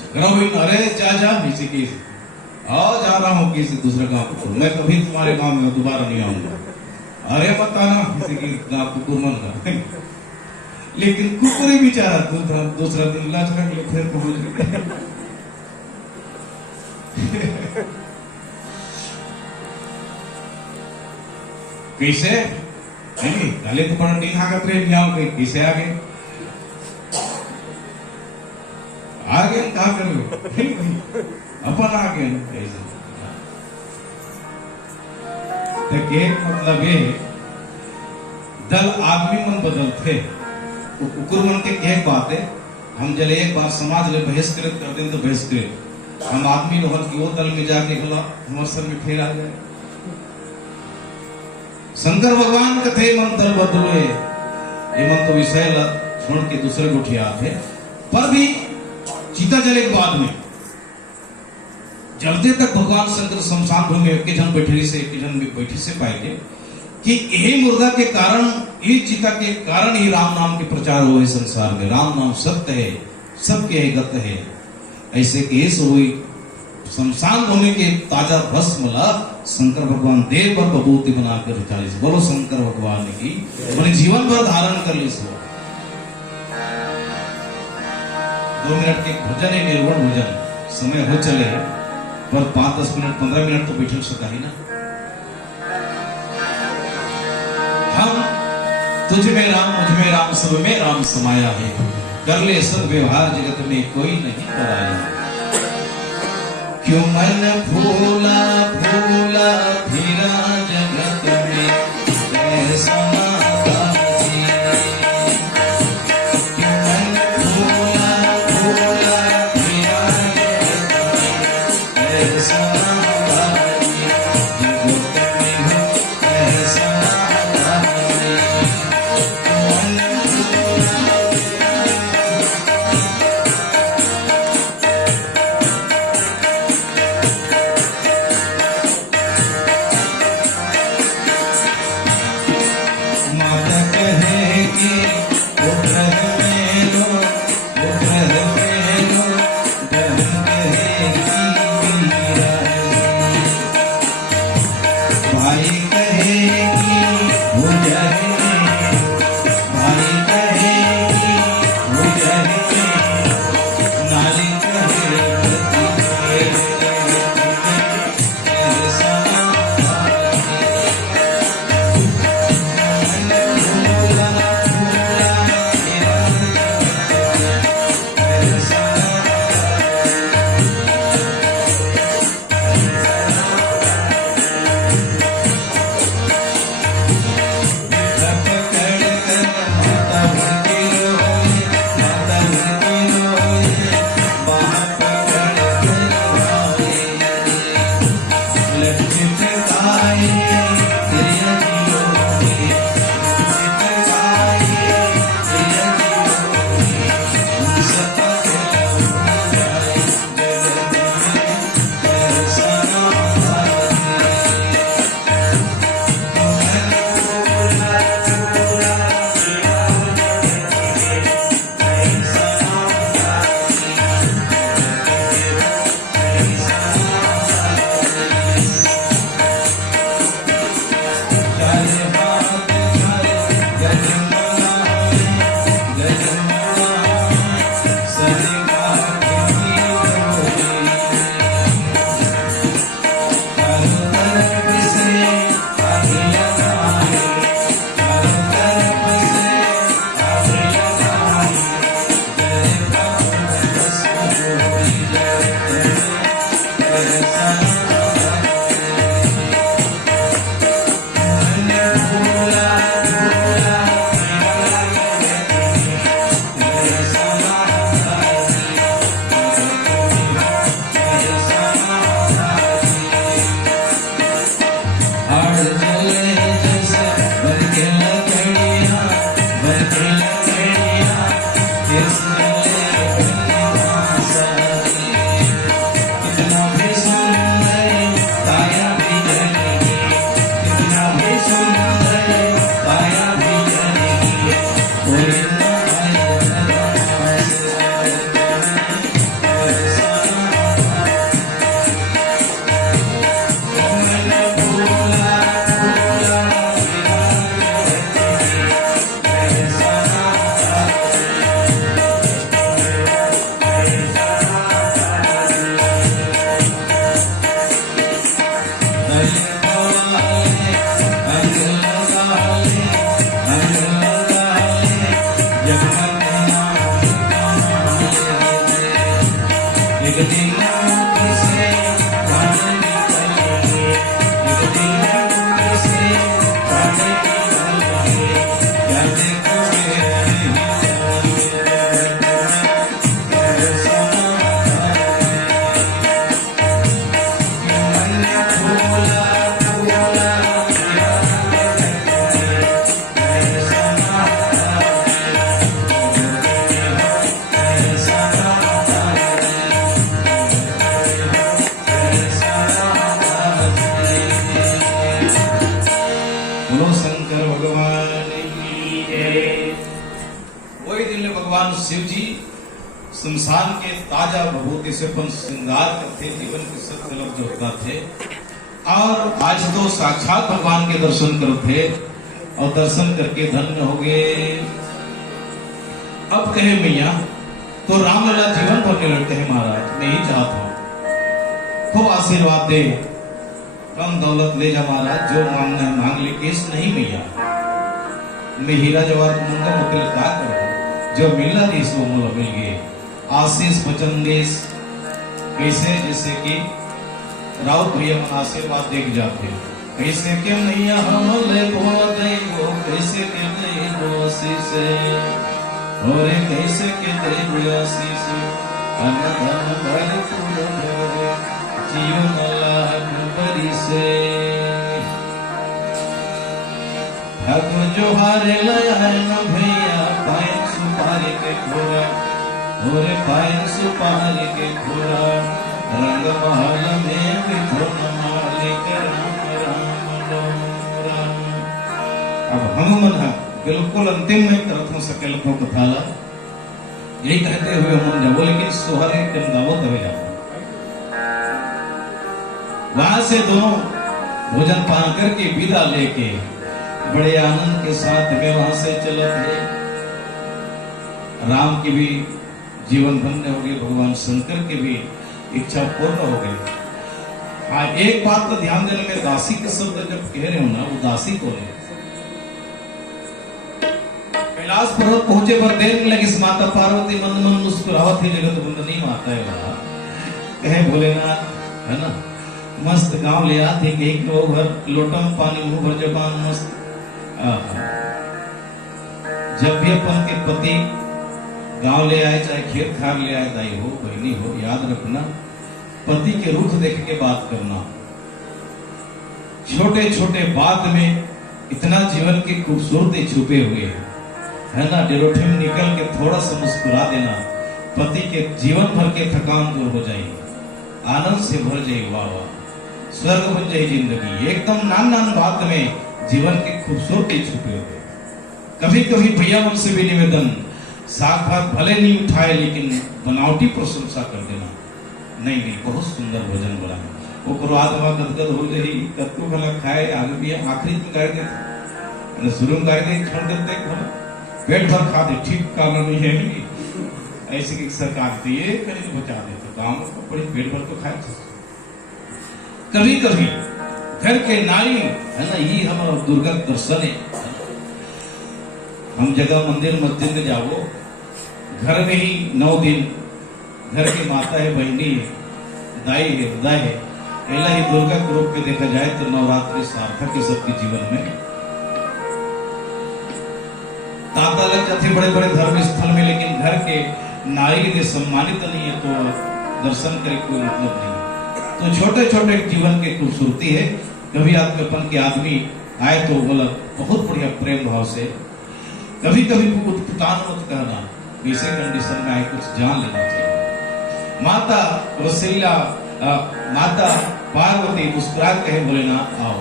झगड़ा हुई, अरे जा जा नीचे की आओ, जा रहा हूँ किसी दूसरे गांव कुकुर, मैं कभी तुम्हारे गांव में दोबारा नहीं आऊंगा। अरे मत आना किसी की गांव कुकुर मन का। लेकिन कुकुर ही बेचारा दूसरा दिन लाच रख ले, फिर पहुंच गए। कैसे नहीं काले तो पण दिन आगे प्रेम जाओ के कैसे आगे आगे कहा कर अपन आगे कैसे के मतलब ये दल आदमी मन बदलते तो कुकुर मन के एक बात है, हम जले एक बार समाज ले बहिष्कृत कर दें तो बहिष्कृत, हम आदमी लोगन की वो दल में जाके भला हमारे सर में फेर आ जाए। शंकर भगवान कथे मन दल बदले, ये मन तो विषय छोड़ के दूसरे गुठिया थे, पर भी चीता जले के बाद में जलते तक भगवान शंकर शमशान भूमि में एक जन बैठे से पाएंगे कि यही मुर्दा के कारण, ये चिता के कारण ही राम नाम के प्रचार हुए संसार में। राम नाम सत्य है, सबके गत है। ऐसे केस हुई शमशान भूमि के ताजा भस्म ला शंकर भगवान देव पर बबूती बनाकर 40 बोलो शंकर भगवान की अपने जीवन भर धारण कर ली। 2 मिनट के भजन है, निर्गुण भजन, समय हो चले पर 5-10 मिनट 15 मिनट तो बैठ सकता ही ना। हम तुझ में राम मुझ में राम सब में राम समाया है, कर ले सब व्यवहार जगत में कोई नहीं कराया। क्यों मन फूला फूला फिरा जगत में ऐसा बाजी, क्यों मन फूला फूला फिरा जगत में ऐसा बाजी, जगत में हो ऐसा बाजी। शिव जी शमशान के ताजा भभूति से अपन श्रृंगार करते, जीवन के सत्कलप जोड़ता थे, और आज तो साक्षात भगवान के दर्शन करते और दर्शन करके धन्य हो गए। अब कहे मैया तो रामलला जीवन भर निलटते हैं महाराज, मैं ही चाहता हूं खूब आशीर्वाद दे, कम दौलत ले जा महाराज, जो मांगना है मांग ले, केस नहीं मैया, मैं हीरा जवाहर मंगा मुकल का करूं, जो मिला दी सो मोल मिल गए, आशीष वचन देश, कैसे जैसे कि राउत भैया आशीर्वाद देख जाते, कैसे के मैया हम ले बोते वो, कैसे के दे वो आशीष, और कैसे के दे वो आशीष, अनंत भरपूर जीवन लाभ बरी से, भग जो हारे लाया है न भैया, पायन सुपारी के घोड़ा, और पायन सुपारी के घोड़ा, रंग महल में मिथुन मालिक राम राम राम। अब हनुमान बिल्कुल अंतिम में तरफ सकल को कथाला यही कहते हुए हम जब, लेकिन सुहारे दावत हमें जाता, वहां से दोनों भोजन पान करके विदा लेके बड़े आनंद के साथ में वहां से चले थे। राम की भी जीवन धन्य हो गई, भगवान शंकर की भी इच्छा पूर्ण हो गई। हाँ, एक बात तो ध्यान देने में, दासी के शब्द जब कह रहे हो ना, वो दासी को नहीं, कैलाश पर्वत पहुंचे पर देर लगी, माता पार्वती मंद मंद मुस्कुरावत ही जगत वंदनी माता है वहां, कहे भोलेनाथ है ना, मस्त गांव ले आते एक दो भर लोटम पानी मुंह भर जबान मस्त। जब भी अपन के पति गांव ले आए, चाहे खेत खार ले आए, दाई हो बहनी हो, याद रखना पति के रुख देख के बात करना। छोटे छोटे बात में इतना जीवन की खूबसूरती छुपे हुए है ना, डेरोठे में निकल के थोड़ा सा मुस्कुरा देना, पति के जीवन भर के थकान दूर हो जाएगी, आनंद से भर जाएगी, वाह वाह, स्वर्ग बन जाए जिंदगी। एकदम नान नान बात में जीवन की खूबसूरती छुपे हुए। कभी कभी भैया मन से भी निवेदन, साग भात भले नहीं उठाए लेकिन बनावटी प्रशंसा कर देना, नहीं नहीं बहुत सुंदर भोजन बना, वो करो आत्मा गदगद हो जाए, कत्तू भला खाए, आगे भी आखिरी में गाड़ देते, शुरू में गाड़ दे, छोड़ देते, पेट भर खा दे, ठीक काम नहीं है नहीं, ऐसे की सरकार दिए कहीं बचा देते, काम को बड़ी पेट भर तो खाए। कभी कभी घर के नारी है ना, ये हमारा दुर्गा दर्शन है, हम जगह मंदिर मस्जिद में जाओ, घर में ही 9 दिन घर की माता है, बहनी है, दाई है, हृदय है, पहला ही दुर्गा के रूप में देखा जाए तो नवरात्रि सार्थक है सबके जीवन में। तांता लग जाते बड़े बड़े धर्म स्थल में, लेकिन घर के नारी यदि सम्मानित नहीं है तो दर्शन करे कोई मतलब नहीं। तो छोटे छोटे जीवन की खूबसूरती है। कभी आपके के आदमी आए तो बोला बहुत बढ़िया प्रेम भाव से, कभी कभी उत्तान मत कहना, वैसे कंडीशन में आए कुछ जान लेना चाहिए। माता वसीला माता पार्वती मुस्कुरा कहे भोलेनाथ आओ,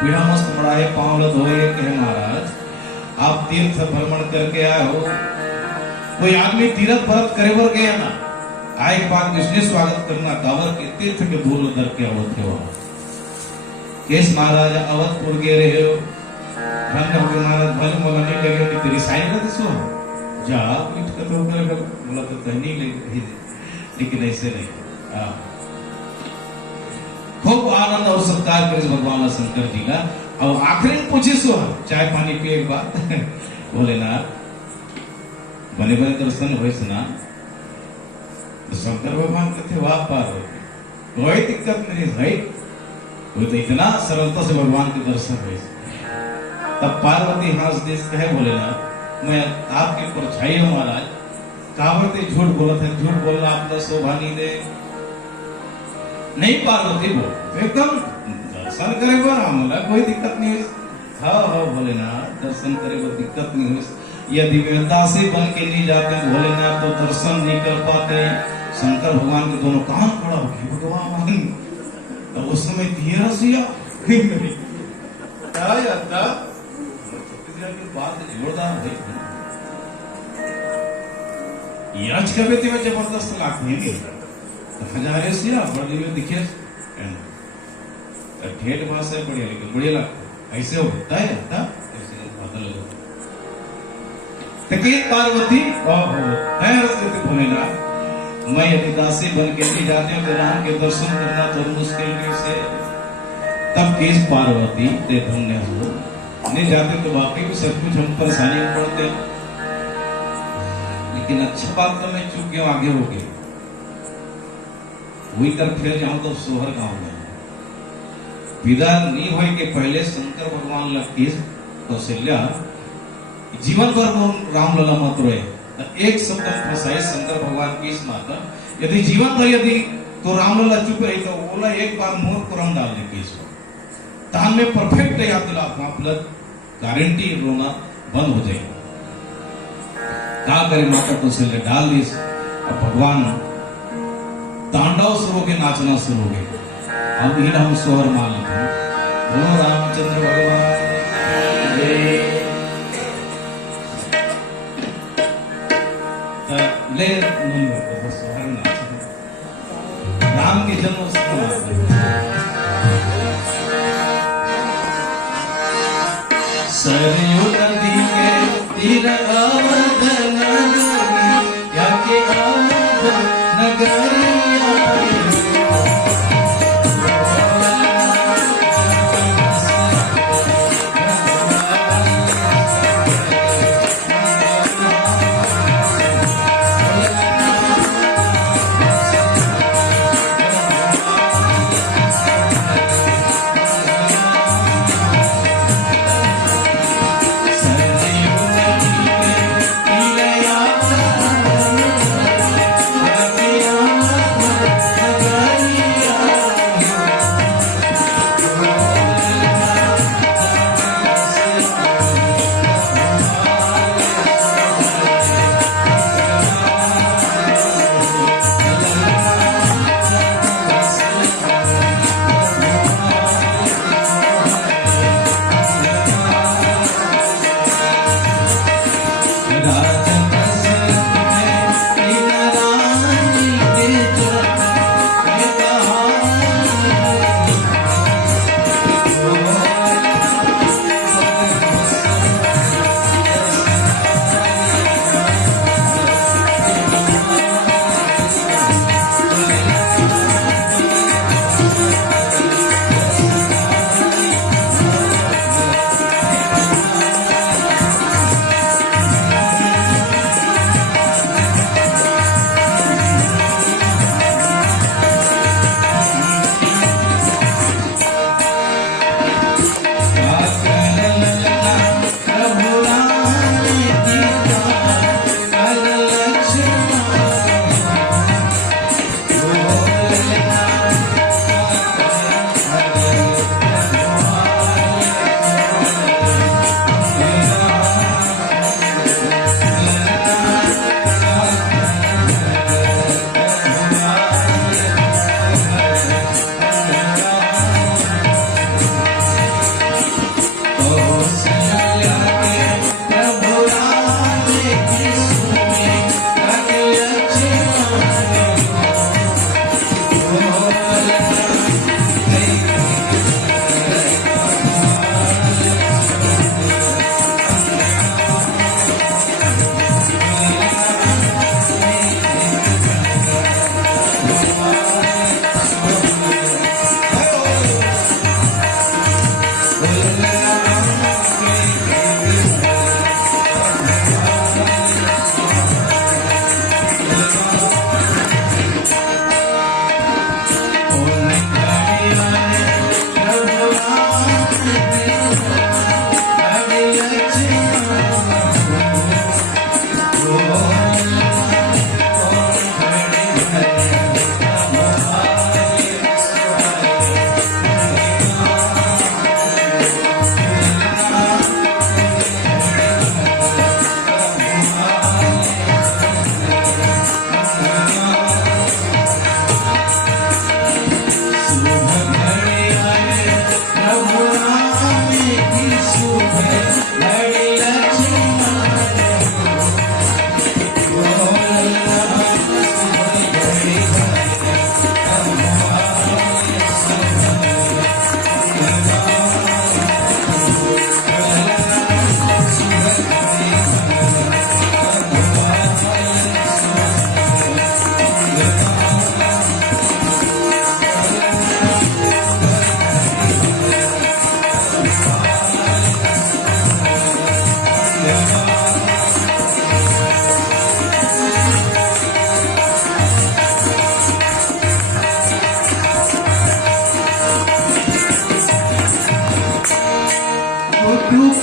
पीड़ा मस्त बड़ा है, पांव लद हो कहे महाराज आप तीर्थ भ्रमण करके आए हो, कोई आदमी तीर्थ व्रत करे बर गया ना, आए के बाद इसलिए स्वागत करना, कावर के तीर्थ के धूल उधर के अवध हो, केस महाराज अवधपुर गे रहे हो, धन्य हो गए महाराज, भले मोला नहीं लगे कि तेरी साइन रह दिसो जा पीठ का तो बोला तो कहनी लगी, लेकिन ऐसे नहीं। खूब आनंद और सत्कार करे भगवान शंकर जी का। अब आखिरी में पूछे सो चाय पानी पिए के बाद बोले ना बने बने दर्शन हुए सुना, तो शंकर भगवान कहते वाह पार्वती कोई दिक्कत नहीं भाई, वो तो इतना सरलता से भगवान के दर्शन हुए। तब पार्वती हंस देश कहे बोले ना मैं आपकी परछाई हूं महाराज, कावरती झूठ बोला था, झूठ बोलना आपका शोभा नहीं दे। नहीं पार्वती बोल एकदम दर्शन करे बोला कोई दिक्कत नहीं है। हाँ भोलेनाथ दर्शन करे वो दिक्कत नहीं हुई, यदि वे दासी बन के नहीं जाते भोलेनाथ तो दर्शन नहीं कर पाते। शंकर भगवान के दोनों कान खड़ा हो गए भगवान, तो उस समय दिया बात जोरदार भाई। याच कविते में जबरदस्त लागते हैं तो हजारे से बड़े में दिखे ठेठ भाषा है बढ़िया लेकिन बढ़िया लगता ऐसे होता है होता ऐसे बदल तकीत पार्वती भूमिना मैं यदि दासी बन के नहीं जाते हो राम के दर्शन करना तो मुश्किल कैसे तब केस पार्वती ते धन्य हो नहीं जाते तो वाकई भी सब कुछ हम परेशानी में पड़ते लेकिन अच्छा बात तो मैं चूक गया आगे हो गए वही कर फिर जाऊं तो सोहर गांव में विदा नहीं हुए के पहले शंकर भगवान लगती कौशल्या जीवन भर राम लला मत रोए एक शब्द फंसाए शंकर भगवान की इस माता यदि जीवन भर यदि तो राम लला चुप रही तो बोला एक बार मोर कुरम डाल दे केस तान में परफेक्ट याद दिला प्लस गारंटी रोना बंद हो जाएगा क्या करे माता कौशल्या डाल दी अब भगवान तांडव शुरू हो गए नाचना शुरू हो गए अब इन हम स्वर मान लेते हैं ओ रामचंद्र भगवान ले नहीं होता बस स्वर नाच राम के जन्म सरयू नदी के तीर अवधन या के अवधन नगरिया सरयू नदी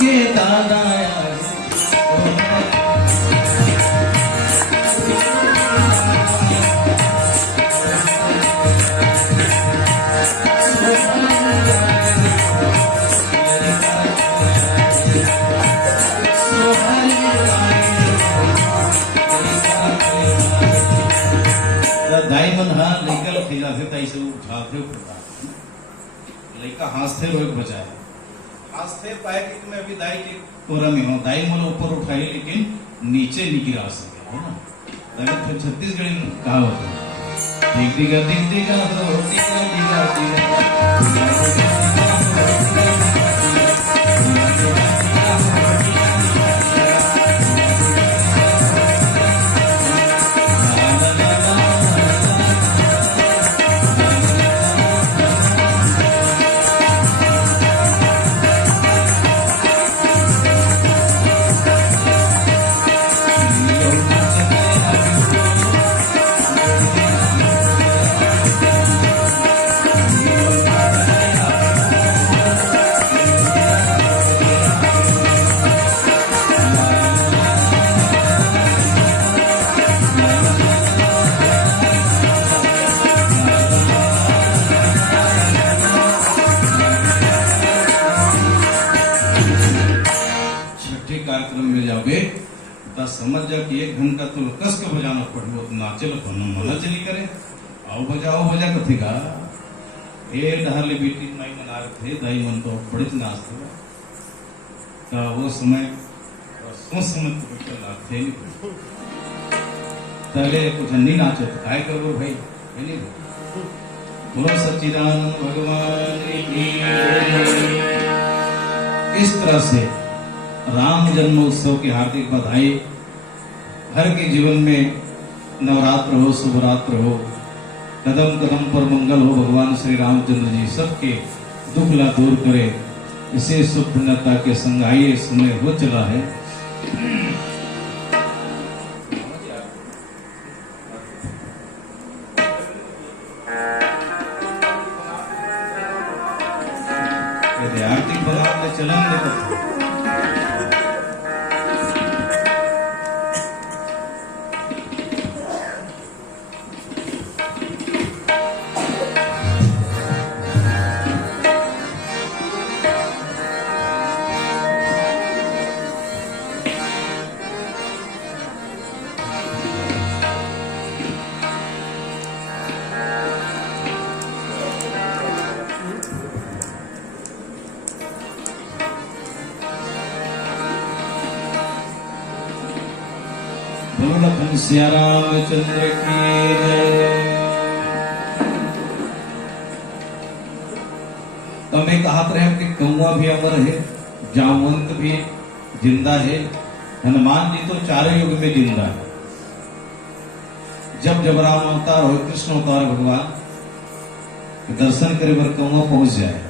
के दादा दाइमन हा लेकर खिला से ताई से उठाते उठा लड़का हंसते रोक बचाए हंसते पाए कि मैं अभी दाई के कोरा में हूँ दाई मन ऊपर उठाई लेकिन नीचे नहीं गिरा सके है ना तभी फिर छत्तीसगढ़ी कहावत है दिख दिगा कार्यक्रम में जाओगे तो समझ जा कि 1 घंटा तो कस के बजाना पड़ेगा तो नाचे मना चली करे आओ बजा कथी का ये डहले बेटी नहीं मना रहे थे दाई मन तो बड़े नाचते तो वो समय सोच समझ के बैठे नाचते नहीं पहले कुछ नहीं नाचे तो काय करो भाई है नहीं बोलो सच्चिदानंद भगवान की इस तरह से राम जन्मोत्सव की हार्दिक बधाई हर के जीवन में नवरात्र हो शुभरात्र हो कदम कदम पर मंगल हो भगवान श्री रामचंद्र जी सबके दुख ला दूर करे इसे सुखता के संग आइए समय हो चला है आर्थिक बदलाव में चलन सिया रामचंद्र की तो मैं कहते रहे कि कौआ भी अमर है जामवंत भी जिंदा है हनुमान जी तो चारों युग में जिंदा है जब राम अवतार हो कृष्ण अवतार भगवान दर्शन करे बर कौआ पहुंच जाए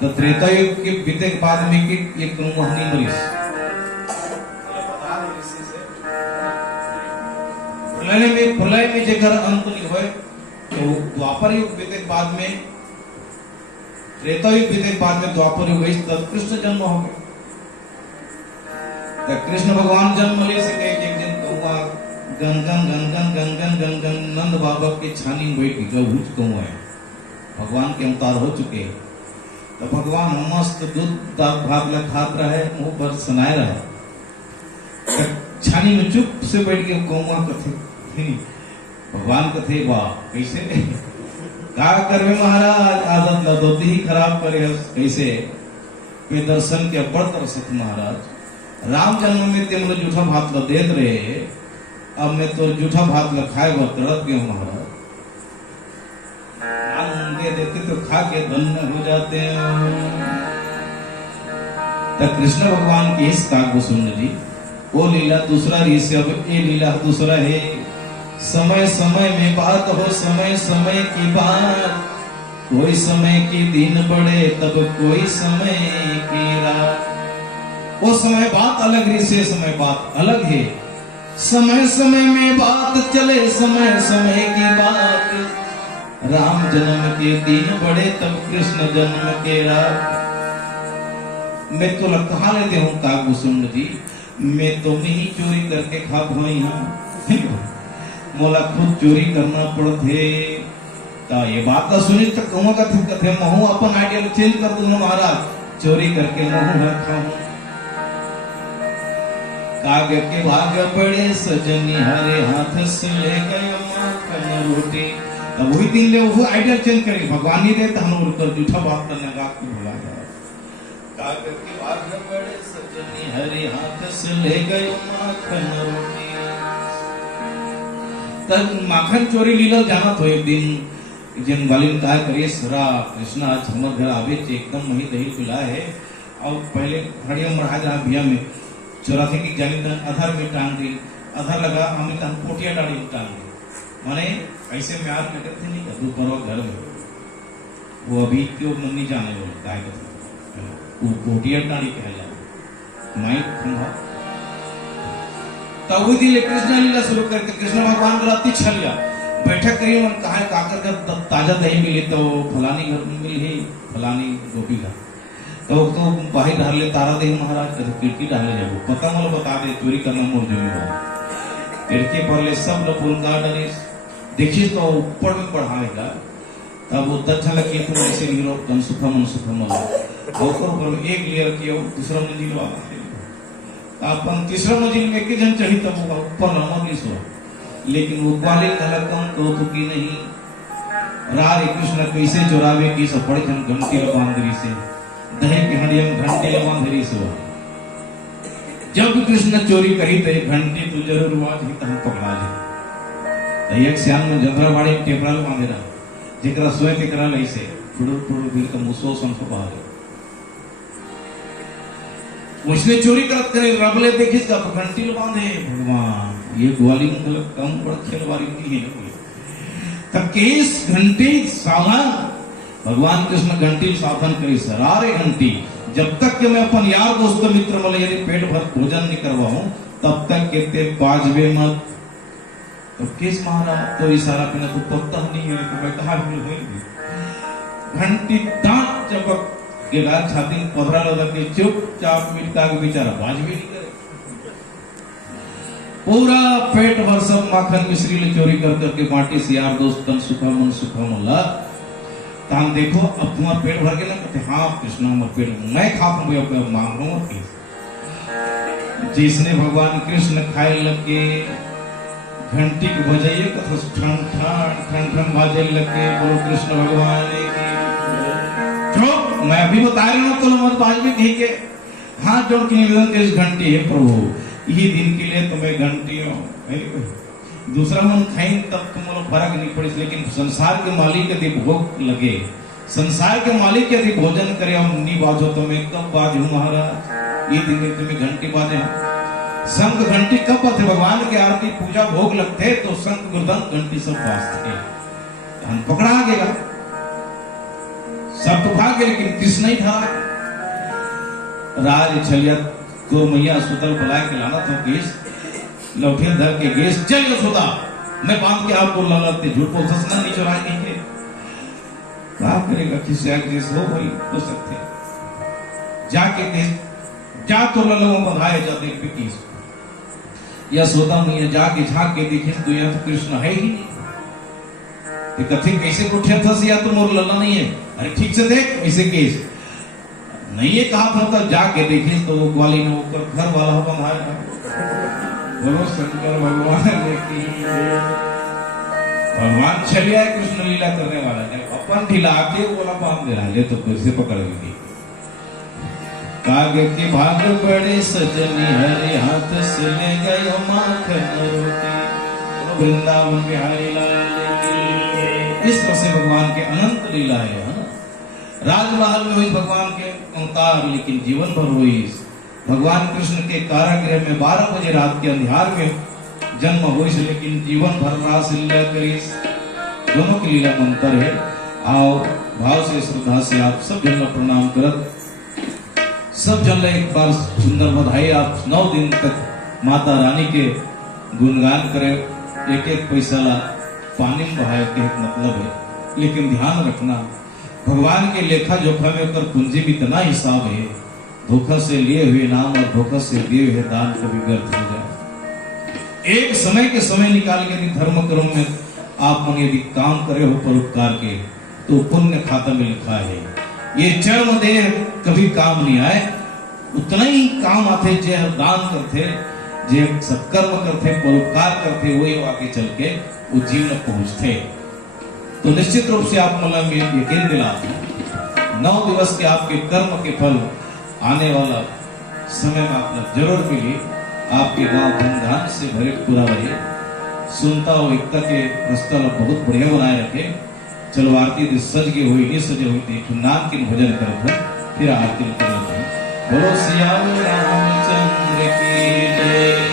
तो त्रेता युग के बीते के बाद में कि ये कौआ नहीं मरीज प्रलय में जेकर अंत नहीं होए तो द्वापर युग बीते बाद में त्रेता युग बीते बाद में द्वापर युग गई तब कृष्ण जन्म हो गया तो कृष्ण भगवान जन्म ले से एक दिन कौआ गंगन नंद बाबा के छानी में बैठ गया भूज कौआ है भगवान के अवतार हो चुके तो भगवान मस्त दूध दाल भात ला खात रहे मुंह पर सुनाए रहे छानी में चुप से बैठ के कौआ कथे भगवान कथे वाह कैसे का करवे महाराज आदत लदोती ही खराब करे कैसे पे दर्शन के बड़ तरसत महाराज राम जन्म में ते मुझे जूठा भात ल देत रहे अब मैं तो जूठा भात ल खाए बर तड़प गया महाराज दे देते तो खा के धन्य हो जाते हैं तो कृष्ण भगवान की इस काग सुन जी वो लीला दूसरा रीस अब ये लीला दूसरा है समय समय में बात हो समय समय की बात कोई समय की दिन बढ़े तब कोई समय की रात वो समय बात अलग है, से समय बात अलग है। समय समय में बात चले, समय समय की बात। राम जन्म के दिन बड़े तब कृष्ण जन्म के रात। मैं तो कहा लेते हूँ काकभूषुंड जी, मैं तो ही चोरी करके खा भाई हूँ, मोला खुद चोरी करना पड़ते। तो ये बात तो सुनी तो कहूँ कथे महू अपन आइडिया चेंज कर दूंगा महाराज, चोरी करके महू रखा हूँ। काग के भाग्य बड़े सजनी हरे हाथ से ले गए माखन रोटी। अब वही दिन ले वो आइडिया चेंज करेंगे, भगवान ही देता हम ऊपर झूठा बात करने का आपको भुला जाए। काग के भाग्य बड़े सजनी हरे हाथ से ले गए माखन रोटी। तब माखन चोरी लीला जाना तो एक दिन जिन वालिन का करिए सरा कृष्णा आज हमारे घर आवे एकदम वही दही पिला है। और पहले हड़िया महाराज भैया में चौरासी की जानी अधर में टांग दी, अधर लगा हमें तन पोटिया डाली टांग दी। माने ऐसे में आप कहते थे नहीं कदू परवा घर में वो अभी क्यों मम्मी जाने वाले गाय का वो पोटिया डाली कह जाए माइक खंभा। तब वो दिले कृष्ण लीला शुरू करके कृष्ण भगवान का राती छलिया बैठक करी मन कहा काकर का ताजा दही मिली तो फलानी घर में मिली है फलानी गोपी का। तो बाहर डाल ले तारा दे महाराज कभी खिड़की डाले जाओ पता मतलब बता दे चोरी करना मोर जिम्मेदार। खिड़की पर ले सब लोग बोलगा डरे देखिए तो ऊपर में बढ़ाएगा। तब वो दच्छा लगी तो ऐसे हीरो तन सुखा मन ऊपर एक लेयर किया दूसरा मंजिल वाला अपन तीसरा मंजिल में एक जन चढ़ी तब वो ऊपर नमक सो। लेकिन वो ग्वाले कलकम कौतुकी नहीं राधे कृष्ण कैसे चोरावे की सब पड़े जन घंटी बांधरी से दही के हड़ियम घंटे बांधरी से। जब कृष्ण चोरी करी तो एक घंटी तो जरूर वाज ही तम पकड़ा ले। एक श्याम में जंद्रवाड़ी टेपरा बांधे रहा जेकरा सोए के करा ऐसे फुडुर फुडुर भी का मुसो संसो बाहर उसने चोरी करत करे रबले देखिस का घंटी बांधे। भगवान ये ग्वाली मतलब कम बड़ खेलवारी नहीं है। तब केस घंटी सावधान भगवान कृष्ण घंटी सावधान करी सरारे घंटी जब तक कि मैं अपन यार दोस्त मित्र वाले यदि पेट भर भोजन नहीं करवाऊं तब तक कहते बाजबे मत। तो किस मारा तो इशारा पे तो पत्ता नहीं है तो मैं कहा घंटी दांत चपक के गाल छाती पधरा लगा के चुपचाप मिटका के बेचारा बाजबे नहीं करे। पूरा पेट भर सब माखन मिश्री ले चोरी कर करके बांटे से यार दोस्त तन सुखा मन ला। ताम देखो अब तुम्हारा पेट भर के ना कहते हाँ कृष्ण मत पेट मैं खाता हूँ मांग रहा हूँ। जिसने भगवान कृष्ण खाए लगे घंटी को बजाइए कथा ठन ठन ठन ठन बाजे लगे बोलो कृष्ण भगवान की। चुप मैं अभी बता रहा हूँ तो मत बाज में कही के हाथ जोड़ के निवेदन के इस घंटी है प्रभु ये दिन के लिए तुम्हें घंटी हो दूसरा मन खाई तब तुम लोग फर्क नहीं पड़े। लेकिन संसार के मालिक यदि भोग लगे संसार के मालिक यदि भोजन करे हम नहीं बाजो तो मैं कब बाजू महाराज ये दिन में तुम्हें घंटी बाजे। शंख घंटी कब बजते भगवान की आरती पूजा भोग लगते तो शंख मृदंग घंटी सब बाजते हम पकड़ा गया सब तो भागे लेकिन कृष्ण ही था। राज छलिया को मैया सुतल बुलाए के लाना तो केस लौटे धर के गेस चल सुधा मैं बांध के आपको ललते झूठ बोल ससना नहीं चुराए नहीं के क्या करेगा किसी केस हो वही हो सकते जाके जा तो ललो बधाए जा देख पे केस या सोदा मैया जाके झांक के देखे तो यहाँ तो कृष्ण है ही नहीं। कथे कैसे उठे था या तो मोर लल्ला नहीं है अरे ठीक से देख ऐसे केस नहीं ये कहा था तो जाके देखे तो वो ग्वाली ने ऊपर घर वाला हो बंधाया बोलो शंकर भगवान की भगवान छलिया कृष्ण लीला करने वाला है अपन ढिला के बोला बांध दे रहा है तो फिर से पकड़ ली। कागे के भाग बड़े सजनी हरे हाथ से ले गए माखन रोटी वृंदावन बिहारी लाल इस तरह से भगवान के अनंत लीला है ना। राजमहल में हुई भगवान के अवतार लेकिन जीवन भर हुई भगवान कृष्ण के कारागृह में 12 बजे रात के अंधियार में जन्म हुई लेकिन जीवन भर रास लीला करी। दोनों की लीला मंत्र है। आओ भाव से श्रद्धा से आप सब जन प्रणाम करत सब जन एक बार सुंदर बधाई। आप 9 दिन तक माता रानी के गुणगान करें, एक एक पैसा ला पानी में बहाए के एक मतलब है। लेकिन ध्यान रखना, भगवान के लेखा जोखा में कर पूंजी भी इतना हिसाब है, धोखा से लिए हुए नाम और धोखा से दिए हुए दान कभी व्यर्थ हो जाए। एक समय के समय निकाल के धर्म कर्म में आप मन यदि काम करे हो परोपकार के, तो पुण्य खाता में लिखा है। ये चर्म देह कभी काम नहीं आए, उतना ही काम आते जे दान करते, जे सत्कर्म करते, परोपकार करते, वही आगे चल के वो जीवन पहुंचते। तो निश्चित रूप से आप मतलब में यकीन दिला, 9 दिवस के आपके कर्म के फल आने वाला समय में आपको जरूर मिली। आपके गांव धूमधाम से भरे पूरा रहे। सुनता हो एकता के प्रस्ताव बहुत बढ़िया बनाए रखे। चलो आरती सज के हुई नहीं सजे हुई थी, तो नाम की भजन करते फिर आरती करते हैं। बोलो सियाल रामचंद्र की जय।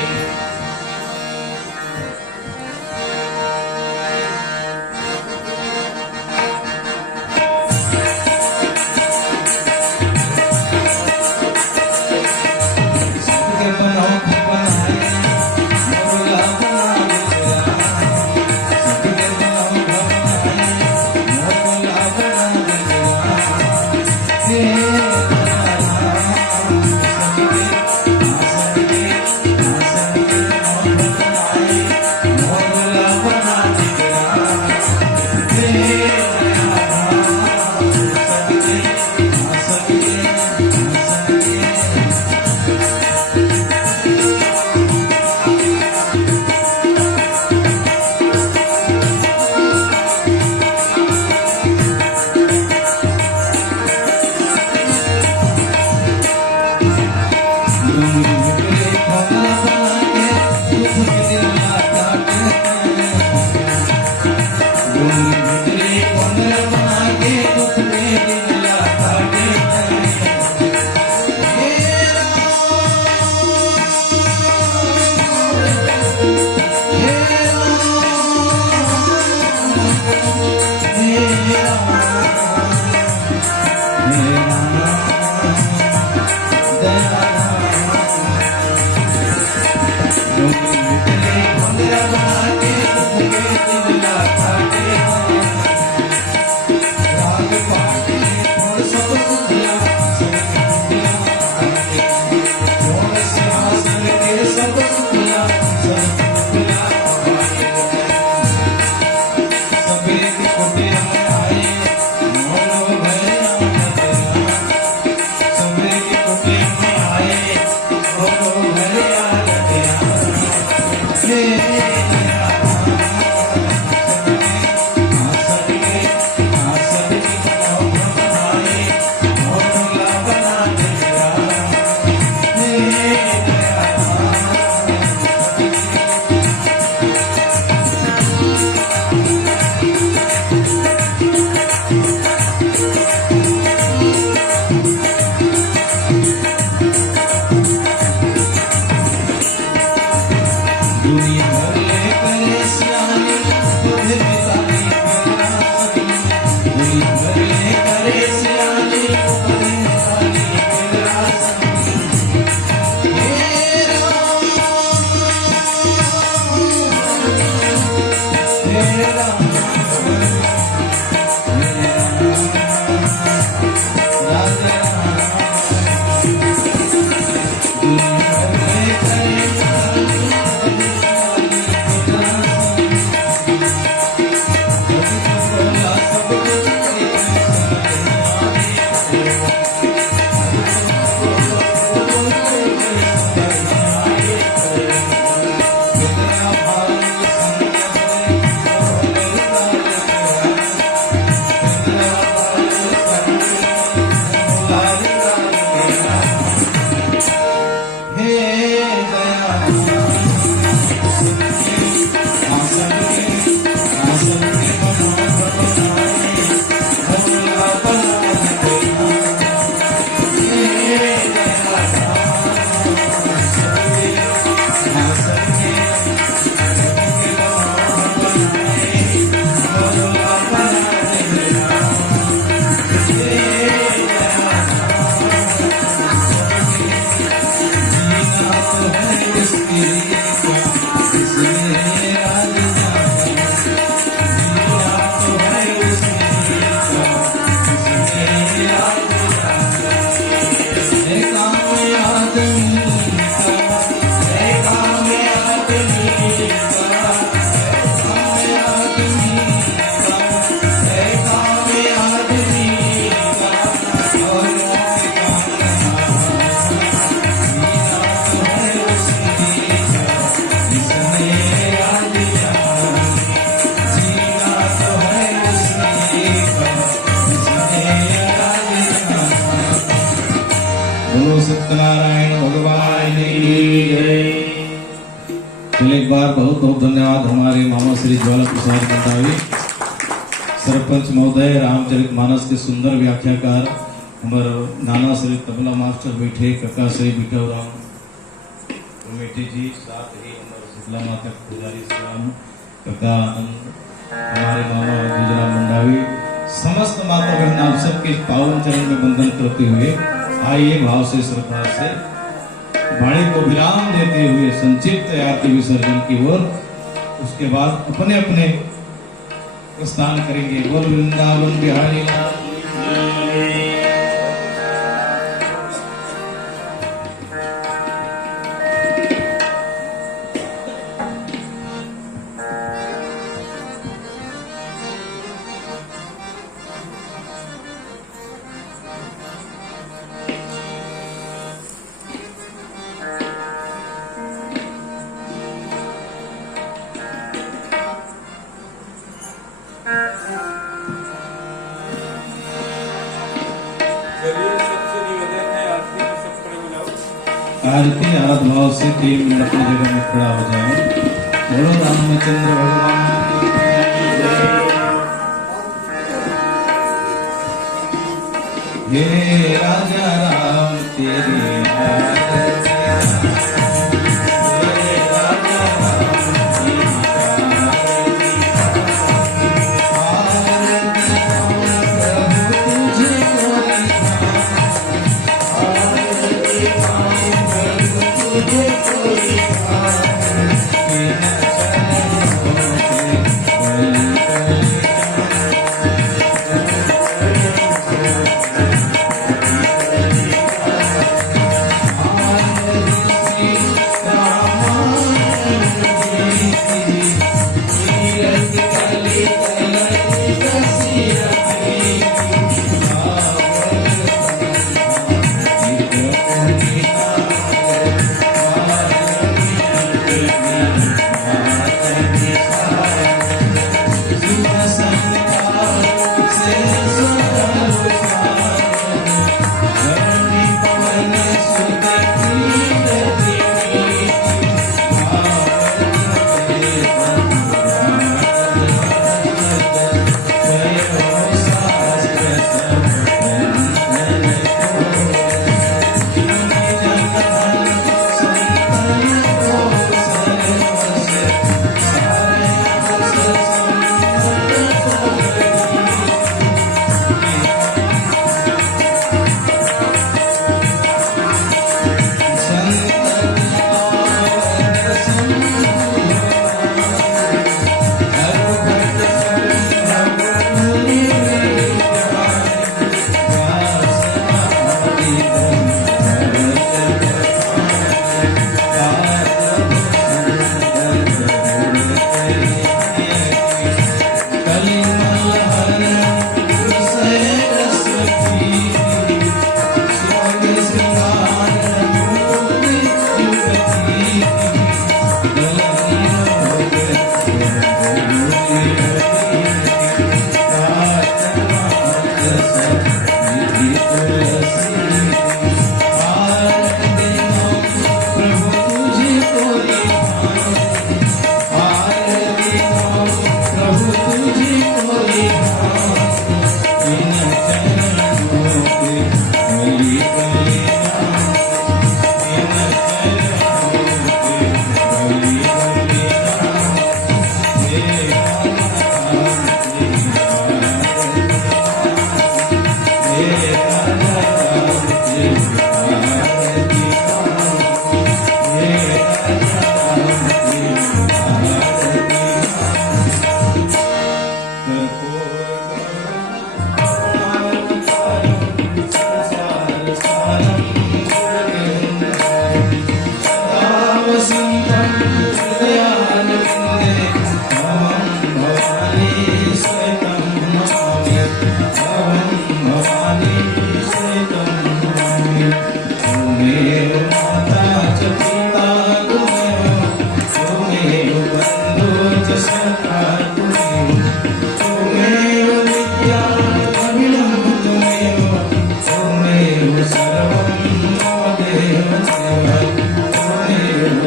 चलिए एक बार बहुत बहुत धन्यवाद हमारे मामा श्री ज्वाला प्रसाद मंडावी, सरपंच महोदय, रामचरित मानस के सुंदर व्याख्याकार हमारे नाना श्री तबला मास्टर बैठे, कका श्री बिटवराम कमेटी जी, साथ ही हमारे शीतला माता पुजारी श्याम कका आनंद, हमारे मामा गुजराम मंडावी, समस्त माता बहन आप सबके पावन चरण में वंदन करते हुए आइए भाव से श्रद्धा से वाणी को विराम देते हुए संक्षिप्त आरती विसर्जन की ओर, उसके बाद अपने अपने प्रस्थान करेंगे। बोल वृंदावन बिहारी लाल की जय। आरती आराध भाव से 3 मिनट अपनी जगह में खड़ा हो जाए। बोलो रामचंद्र भगवान की जय। हे राजा राम तेरी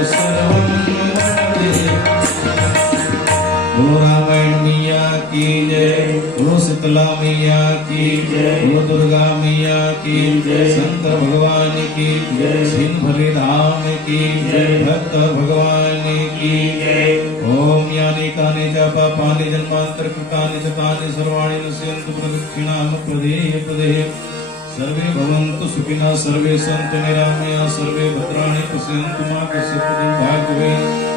सर्वं शीतला मैया की बोलो दुर्गा मैया की शंकर भगवान की छिन्न भले धाम की भक्त भगवान की ओम यानि कानि च पापानि जन्मांतर कृतानि च तानि सर्वाणि नश्यन्तु प्रदक्षिणां प्रदेहे प्रदेहे सर्वे भवन्तु सुखिनः सर्वे सन्तु निरामया सर्वे भद्राणि पश्यन्तु मा कश्चित् दुर्भाग्यः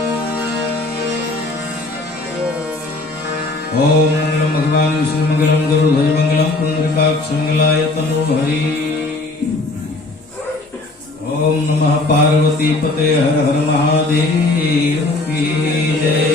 ओम मंगलम भगवान विष्णु मंगलम गरुड़ध्वज मंगलम पुंडरीकाक्ष मंगलाय तनो हरि ओम नमः पार्वती पते हर हर महादेव की जय।